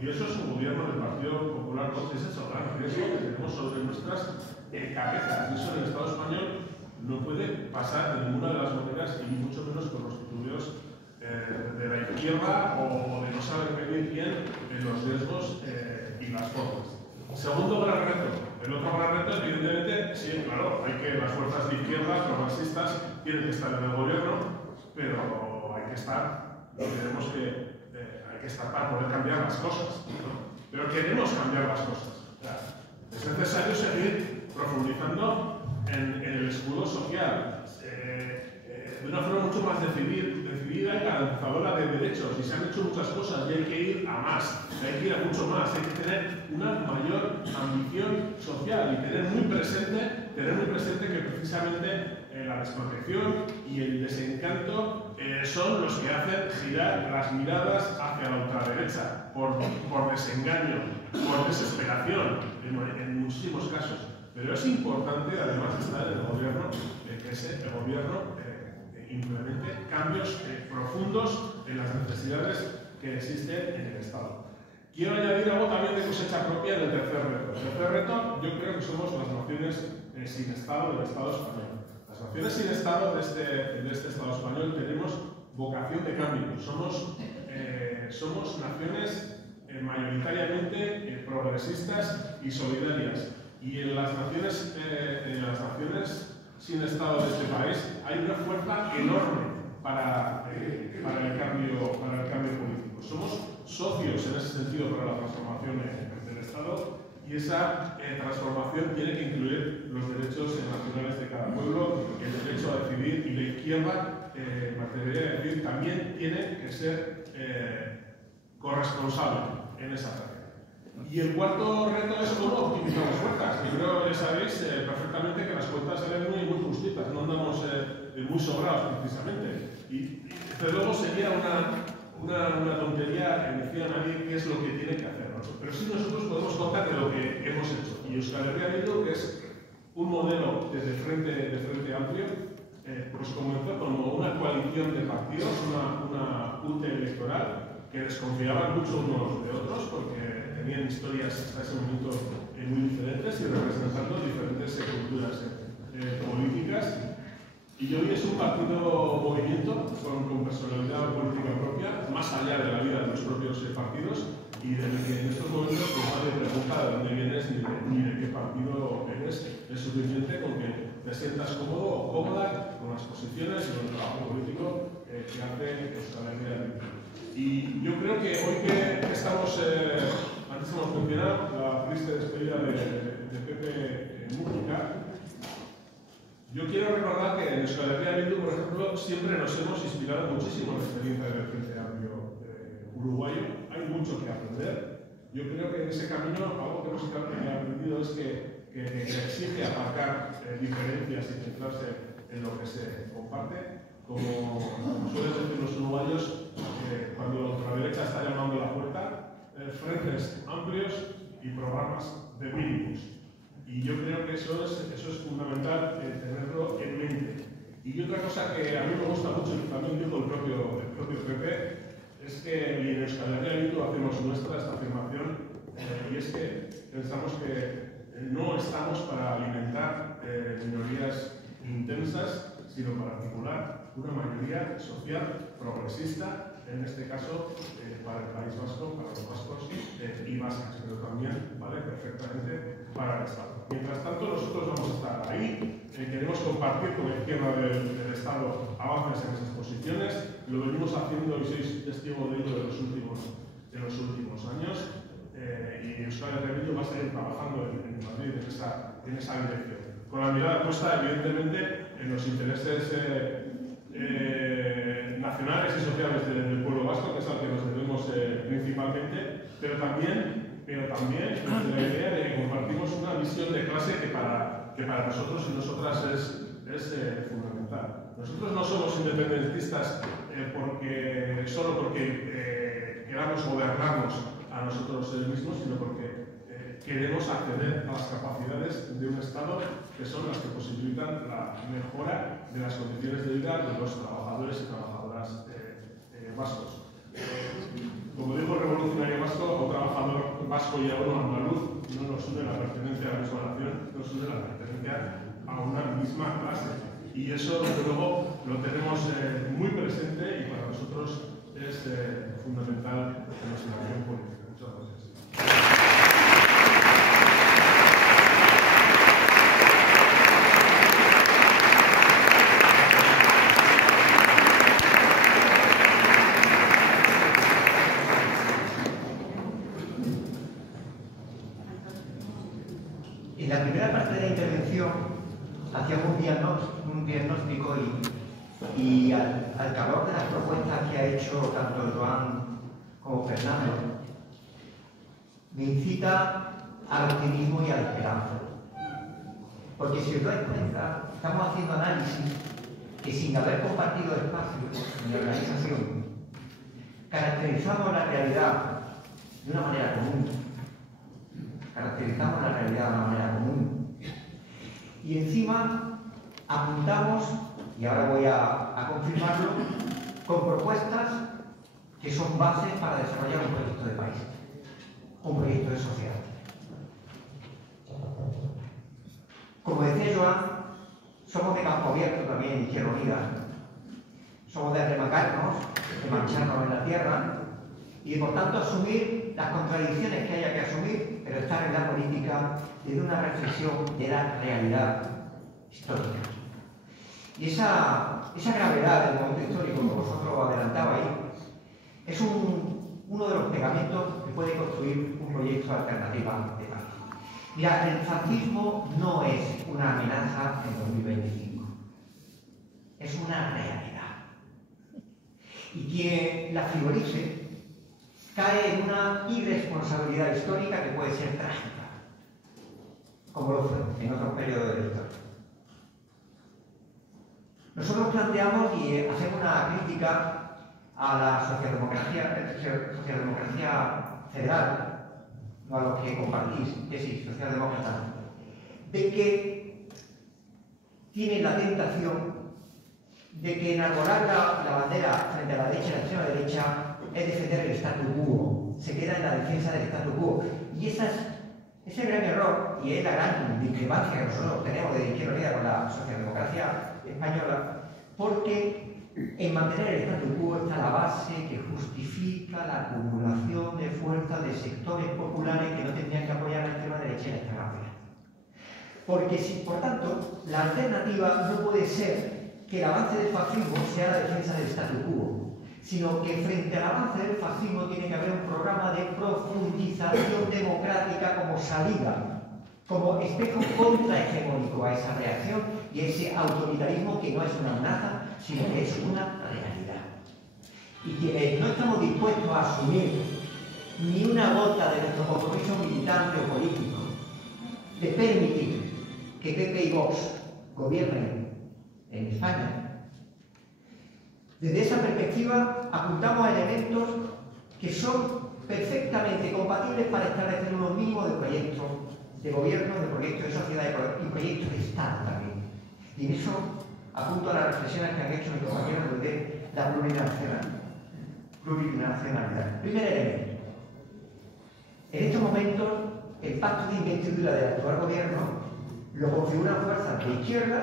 Y eso es un gobierno del Partido Popular Vox, ese es el gran riesgo que tenemos sobre nuestras cabezas. Eso en el Estado español no puede pasar de ninguna de las maneras, y mucho menos con los titubeos de la izquierda o de no saber medir bien los riesgos y las formas. Segundo gran reto. El otro gran reto, evidentemente, sí, claro, hay que las fuerzas de izquierda, progresistas, tienen que estar en el gobierno, pero hay que estar, tenemos que hay que estar para poder cambiar las cosas, ¿no? Pero queremos cambiar las cosas. Es necesario seguir profundizando en el escudo social, de una forma mucho más decidida y garantizadora de derechos. Y se han hecho muchas cosas y hay que ir a más, hay que ir a mucho más, hay que tener una mayor ambición social y tener muy presente que precisamente la desprotección y el desencanto son los que hacen girar las miradas hacia la ultraderecha por desengaño, por desesperación. en muchísimos casos, pero es importante además estar en el gobierno, que el gobierno implemente cambios profundos en las necesidades que existen en el Estado. Quiero añadir algo también de cosecha propia del tercer reto. El tercer reto, yo creo que somos las naciones sin Estado del Estado español. Las naciones sin Estado de este Estado español tenemos vocación de cambio. Somos naciones mayoritariamente progresistas y solidarias. Y en las naciones sin Estado de este país hay una fuerza enorme para el cambio político. Somos socios en ese sentido para la transformación del Estado, y esa transformación tiene que incluir los derechos nacionales de cada pueblo, el derecho a decidir, y la izquierda, me atrevería a decir, también tiene que ser corresponsable en esa tarea. Y el cuarto reto es cómo optimizar las cuentas. Yo creo que sabéis perfectamente que las cuentas salen muy justitas, no andamos muy sobrados precisamente. Y desde luego sería una tontería decir a nadie qué es lo que tiene que hacer, ¿no? Pero sí nosotros podemos contar de lo que hemos hecho. Y Euskal Herria Bildu, que es un modelo de frente amplio, pues comenzó como una coalición de partidos, una UTE electoral, que desconfiaban mucho unos de otros porque tenían historias hasta ese momento muy diferentes y representando diferentes culturas políticas. Y hoy es un partido movimiento con personalidad política propia, más allá de la vida de los propios partidos, y del que en estos momentos pues, nadie pregunta de dónde vienes ni de qué partido eres. Es suficiente con que te sientas cómodo o cómoda con las posiciones y con el trabajo político que hace Euskal Herria Bildu. Y yo creo que hoy que estamos, antes hemos mencionado la triste despedida de Pepe Mújica, yo quiero recordar que en Euskal Herria Bildu, por ejemplo, siempre nos hemos inspirado muchísimo en la experiencia del Frente Amplio uruguayo. Hay mucho que aprender. Yo creo que en ese camino algo que hemos aprendido es que exige aparcar diferencias y centrarse en lo que se comparte. Como suelen decir los uruguayos, cuando la ultraderecha está llamando a la puerta, frentes amplios y programas de mínimos. Y yo creo que eso es fundamental tenerlo en mente. Y otra cosa que a mí me gusta mucho, y también dijo el propio PP, es que en Euskal Herria Bildu hacemos nuestra esta afirmación, y es que pensamos que no estamos para alimentar minorías intensas, sino para articular una mayoría social progresista, en este caso para el País Vasco, para los vascos y vascas, pero también vale perfectamente para el Estado. Mientras tanto, nosotros vamos a estar ahí, queremos compartir con la izquierda del Estado avances en esas posiciones, lo venimos haciendo y sois testigo de ello de los últimos años, y Euskal Herria Bildu va a seguir trabajando en Madrid en esa dirección. Con la mirada puesta, evidentemente, en los intereses nacionales y sociales del pueblo vasco, que es al que nos debemos principalmente, pero también desde la idea de que compartimos una visión de clase que para nosotros y nosotras es fundamental. Nosotros no somos independentistas solo porque queramos gobernarnos a nosotros mismos, sino porque queremos acceder a las capacidades de un Estado que son las que posibilitan la mejora de las condiciones de vida de los trabajadores y trabajadoras vascos. Como dijo el revolucionario vasco, a un trabajador vasco y a uno andaluz no nos une la pertenencia a la misma nación, nos une la pertenencia a una misma clase. Y eso, desde luego, lo tenemos muy presente y para nosotros es fundamental en nuestra acción política. Muchas gracias. En la primera parte de la intervención hacíamos un diagnóstico y al calor de las propuestas que ha hecho tanto Joan como Fernando, me incita al optimismo y a la esperanza. Porque si os dais cuenta, estamos haciendo análisis que sin haber compartido espacios ni organización, caracterizamos la realidad de una manera común. caracterizamos la realidad de una manera común. Y encima apuntamos, y ahora voy a confirmarlo, con propuestas que son bases para desarrollar un proyecto de país, un proyecto de sociedad. Como decía Joan, somos de campo abierto también en Izquierda Unida. Somos de arremacarnos, de mancharnos en la tierra y por tanto asumir las contradicciones que haya que asumir, pero estar en la política desde una reflexión de la realidad histórica. Y esa gravedad del momento histórico que vosotros adelantabais es uno de los pegamentos que puede construir un proyecto alternativo de paz. Mira, el fascismo no es una amenaza en 2025, es una realidad. Y quien la frivolice cae en una irresponsabilidad histórica que puede ser trágica, como lo fue en otros periodos de la historia. Nosotros planteamos y hacemos una crítica a la socialdemocracia federal, no a los que compartís tesis socialdemócratas, de que tienen la tentación de que enarbolar la bandera frente a la derecha y la extrema derecha es defender el statu quo, se queda en la defensa del statu quo. Y ese gran error, y es la gran discrepancia que nosotros tenemos de Izquierda Unida con la socialdemocracia española, porque en mantener el statu quo está la base que justifica la acumulación de fuerzas de sectores populares que no tendrían que apoyar a la extrema derecha y la extrema derecha. Porque, por tanto, la alternativa no puede ser que el avance del fascismo sea la defensa del statu quo, sino que frente al avance del fascismo tiene que haber un programa de profundización democrática como salida, como espejo contrahegemónico a esa reacción y ese autoritarismo que no es una amenaza, sino que es una realidad. Y quienes no estamos dispuestos a asumir ni una gota de nuestro compromiso militante o político de permitir que PP y Vox gobiernen en España. Desde esa perspectiva apuntamos a elementos que son perfectamente compatibles para establecer unos mínimos de proyectos de gobierno, de proyectos de sociedad y proyectos de Estado también. Y en eso apunto a las reflexiones que han hecho mis compañeros de la plurinacionalidad. Primer elemento. En estos momentos, el pacto de investidura del actual gobierno lo configuran fuerzas de izquierda,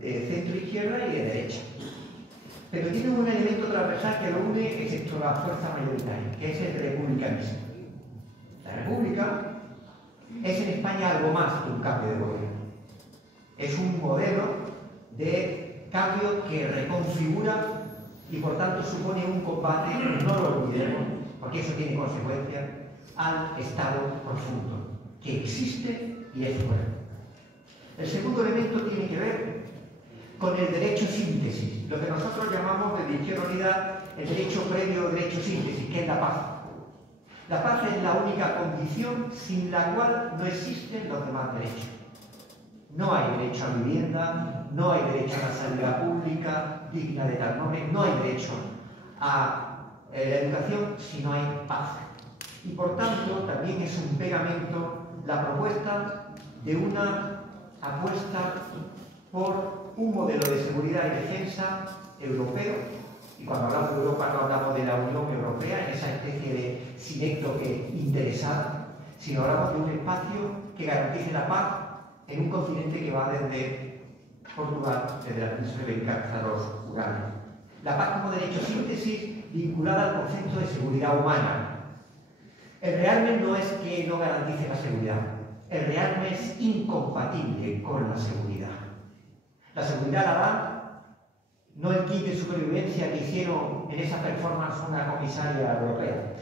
de centro-izquierda y de derecha. Pero tiene un elemento transversal que lo une excepto la fuerza mayoritaria, que es el republicanismo. La república es en España algo más que un cambio de gobierno. Es un modelo de cambio que reconfigura y por tanto supone un combate, no lo olvidemos, porque eso tiene consecuencias, al Estado profundo, que existe y es fuerte. El segundo elemento tiene que ver con el derecho síntesis, lo que nosotros llamamos desde Izquierda Unida el derecho previo o derecho síntesis, que es la paz. La paz es la única condición sin la cual no existen los demás derechos. No hay derecho a vivienda, no hay derecho a la sanidad pública digna de tal nombre, no hay derecho a la educación si no hay paz. Y por tanto también es un pegamento la propuesta de una apuesta por un modelo de seguridad y defensa europeo, y cuando hablamos de Europa no hablamos de la Unión Europea, en esa especie de sinécdoque interesada, sino hablamos de un espacio que garantice la paz en un continente que va desde Portugal, desde la península ibérica hasta los Urales. La paz como derecho síntesis vinculada al concepto de seguridad humana. El rearme no es que no garantice la seguridad, el rearme es incompatible con la seguridad. La seguridad la da no el kit de supervivencia que hicieron en esa performance una comisaria europea.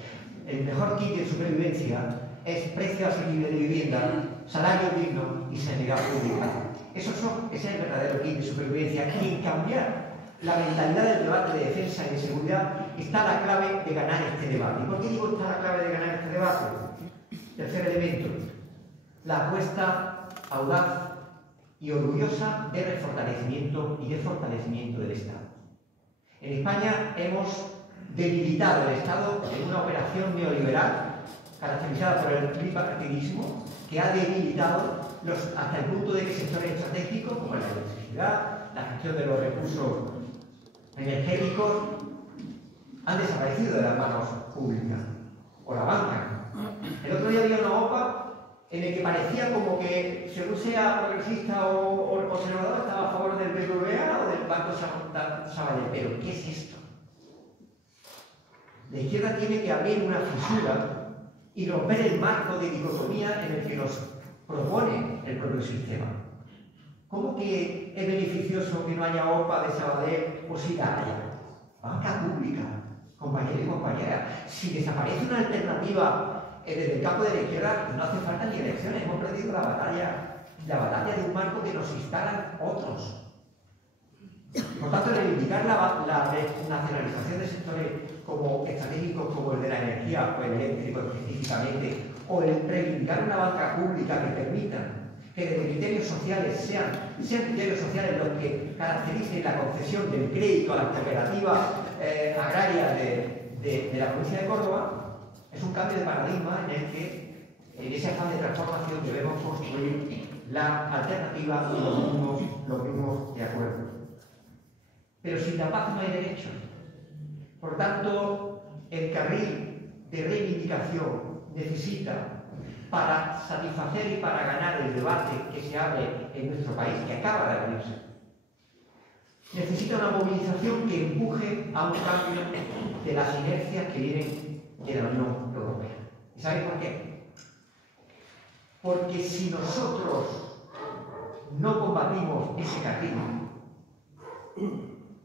El mejor kit de supervivencia es precio asequible de vivienda, salario digno y sanidad pública. Ese es el verdadero kit de supervivencia. Y en cambiar la mentalidad del debate de defensa y de seguridad está la clave de ganar este debate. ¿Y por qué digo está la clave de ganar este debate? Tercer elemento, la apuesta audaz y orgullosa de refortalecimiento y de fortalecimiento del Estado. En España hemos debilitado el Estado en una operación neoliberal caracterizada por el bipartidismo que ha debilitado hasta el punto de que sectores estratégicos como la electricidad, la gestión de los recursos energéticos han desaparecido de las manos públicas o la banca. El otro día había una OPA en el que parecía como que, según sea progresista o conservador, estaba a favor del BBVA o del Banco Sabadell. Pero, ¿qué es esto? La izquierda tiene que abrir una fisura y romper el marco de dicotomía en el que nos propone el propio sistema. ¿Cómo que es beneficioso que no haya OPA de Sabadell o si la haya? Banca pública, compañeros y compañeras. Si desaparece una alternativa desde el campo de la izquierda, no hace falta ni elecciones. Hemos perdido la batalla de un marco que nos instalan otros. Por tanto, reivindicar la nacionalización de sectores como estratégicos como el de la energía o el eléctrico específicamente, o el reivindicar una banca pública que permita que desde criterios sociales sean criterios sociales los que caractericen la concesión del crédito a las cooperativas agrarias de la provincia de Córdoba, es un cambio de paradigma en el que, en ese afán de transformación, debemos construir la alternativa y los mismos de acuerdo. Pero sin la paz no hay derecho. Por tanto, el carril de reivindicación necesita, para satisfacer y para ganar el debate que se abre en nuestro país, que acaba de abrirse, necesita una movilización que empuje a un cambio de las inercias que vienen de la Unión Europea. ¿Y sabéis por qué? Porque si nosotros no combatimos ese carril,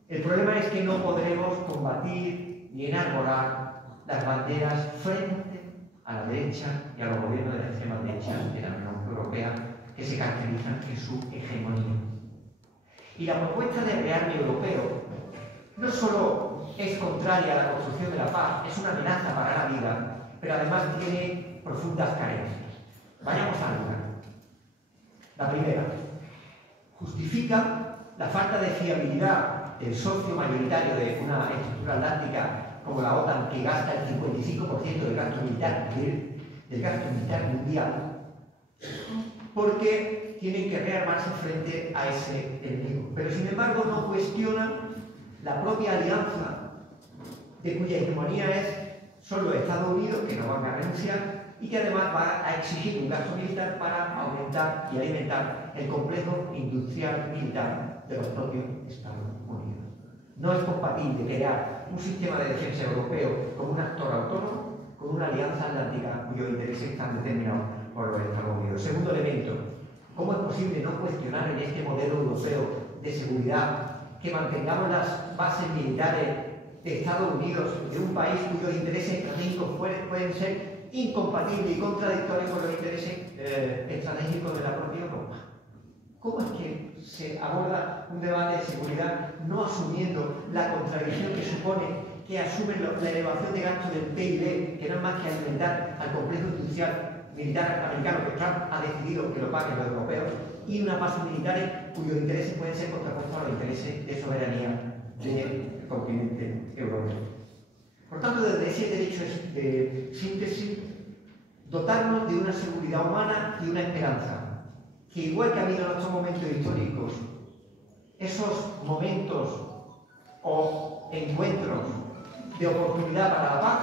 el problema es que no podremos combatir ni enarbolar las banderas frente a la derecha y a los gobiernos de la extrema derecha de la Unión Europea que se caracterizan en su hegemonía. Y la propuesta de rearme europeo no solo es contraria a la construcción de la paz, es una amenaza para la vida, pero además tiene profundas carencias. Vayamos al lugar. La primera, justifica la falta de fiabilidad del socio mayoritario de una estructura atlántica como la OTAN, que gasta el 55% del gasto militar mundial, porque tienen que rearmarse frente a ese enemigo. Pero sin embargo no cuestiona la propia alianza, de cuya hegemonía son los Estados Unidos, que no van a renunciar, y que además va a exigir un gasto militar para aumentar y alimentar el complejo industrial militar de los propios Estados Unidos. No es compatible crear un sistema de defensa europeo como un actor autónomo con una alianza atlántica cuyos intereses están determinados por los Estados Unidos. Segundo elemento, ¿cómo es posible no cuestionar en este modelo europeo de seguridad que mantengamos las bases militares de Estados Unidos, de un país cuyos intereses estratégicos pueden ser incompatibles y contradictorios con los intereses estratégicos de la propia Europa? ¿Cómo es que se aborda un debate de seguridad no asumiendo la contradicción que supone que asumen la elevación de gastos del PIB, que no es más que alimentar al complejo industrial militar americano que Trump ha decidido que lo paguen los europeos, y unas bases militares cuyos intereses pueden ser contrapuestos a los intereses de soberanía del continente europeo? Por tanto, desde ese derecho de síntesis, dotarnos de una seguridad humana y una esperanza, que igual que ha habido en otros momentos históricos, esos momentos o encuentros de oportunidad para la paz,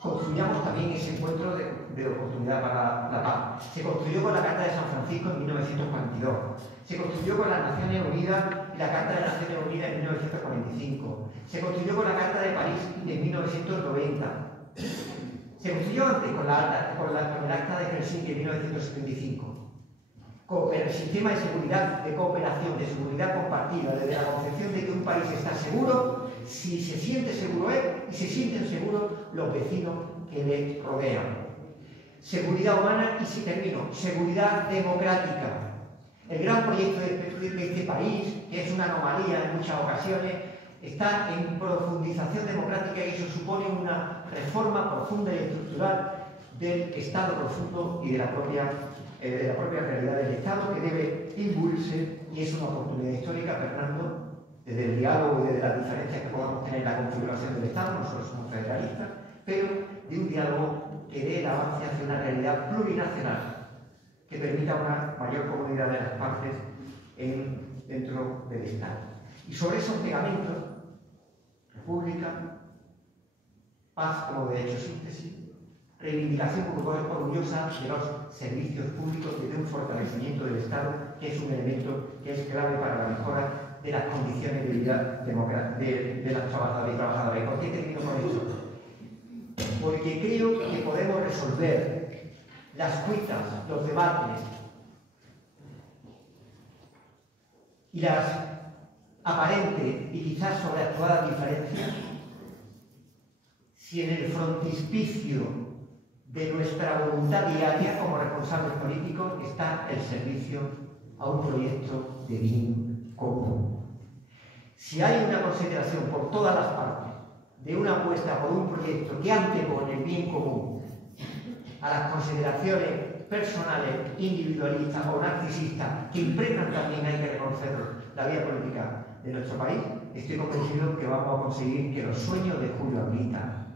construyamos también ese encuentro de oportunidad para la paz. Se construyó con la Carta de San Francisco en 1942, se construyó con las Naciones Unidas y la Carta de las Naciones Unidas en 1945, se construyó con la Carta de París en 1990, se construyó antes con el Acta de Helsinki en 1975. El sistema de seguridad, de cooperación, de seguridad compartida, desde la concepción de que un país está seguro si se siente seguro él y se sienten seguros los vecinos que le rodean. Seguridad humana y, si termino, seguridad democrática. El gran proyecto de este país, que es una anomalía en muchas ocasiones, está en profundización democrática y eso supone una reforma profunda y estructural del Estado profundo y de la propia realidad del Estado, que debe imbuirse, y es una oportunidad histórica, Fernando, desde el diálogo y desde las diferencias que podamos tener en la configuración del Estado. Nosotros somos federalistas, pero de un diálogo que dé el avance hacia una realidad plurinacional, que permita una mayor comodidad de las partes dentro del Estado. Y sobre esos pegamentos, república, paz como derecho síntesis, reivindicación orgullosa de los servicios públicos y de un fortalecimiento del Estado, que es un elemento que es clave para la mejora de las condiciones de vida de las trabajadoras y trabajadores. ¿Por qué termino con esto? Porque creo que podemos resolver las cuitas, los debates y las aparentes y quizás sobreactuadas diferencias si en el frontispicio de nuestra voluntad diaria como responsables políticos está el servicio a un proyecto de bien común. Si hay una consideración por todas las partes de una apuesta por un proyecto que antepone el bien común a las consideraciones personales, individualistas o narcisistas que impregnan también, hay que reconocerlo, la vida política de nuestro país, estoy convencido que vamos a conseguir que los sueños de Julio Anguita,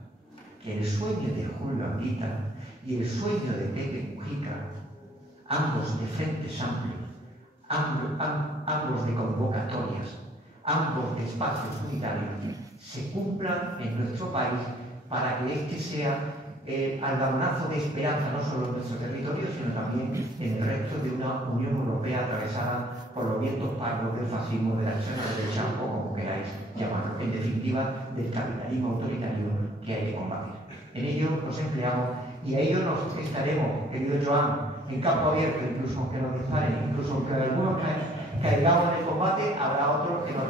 que el sueño de Julio Anguita y el sueño de Pepe Mujica, ambos de frentes amplios, ambos de convocatorias, ambos de espacios unitarios, se cumplan en nuestro país para que este sea el alboronazo de esperanza no solo en nuestro territorio, sino también en el resto de una Unión Europea atravesada por los vientos pardos del fascismo, de la extrema derecha o como queráis llamarlo, en definitiva del capitalismo autoritario que hay que combatir. En ello nos empleamos y a ello nos estaremos, querido Joan, en campo abierto, incluso aunque nos disparen, incluso aunque algunos caigamos en el combate, habrá otros que nos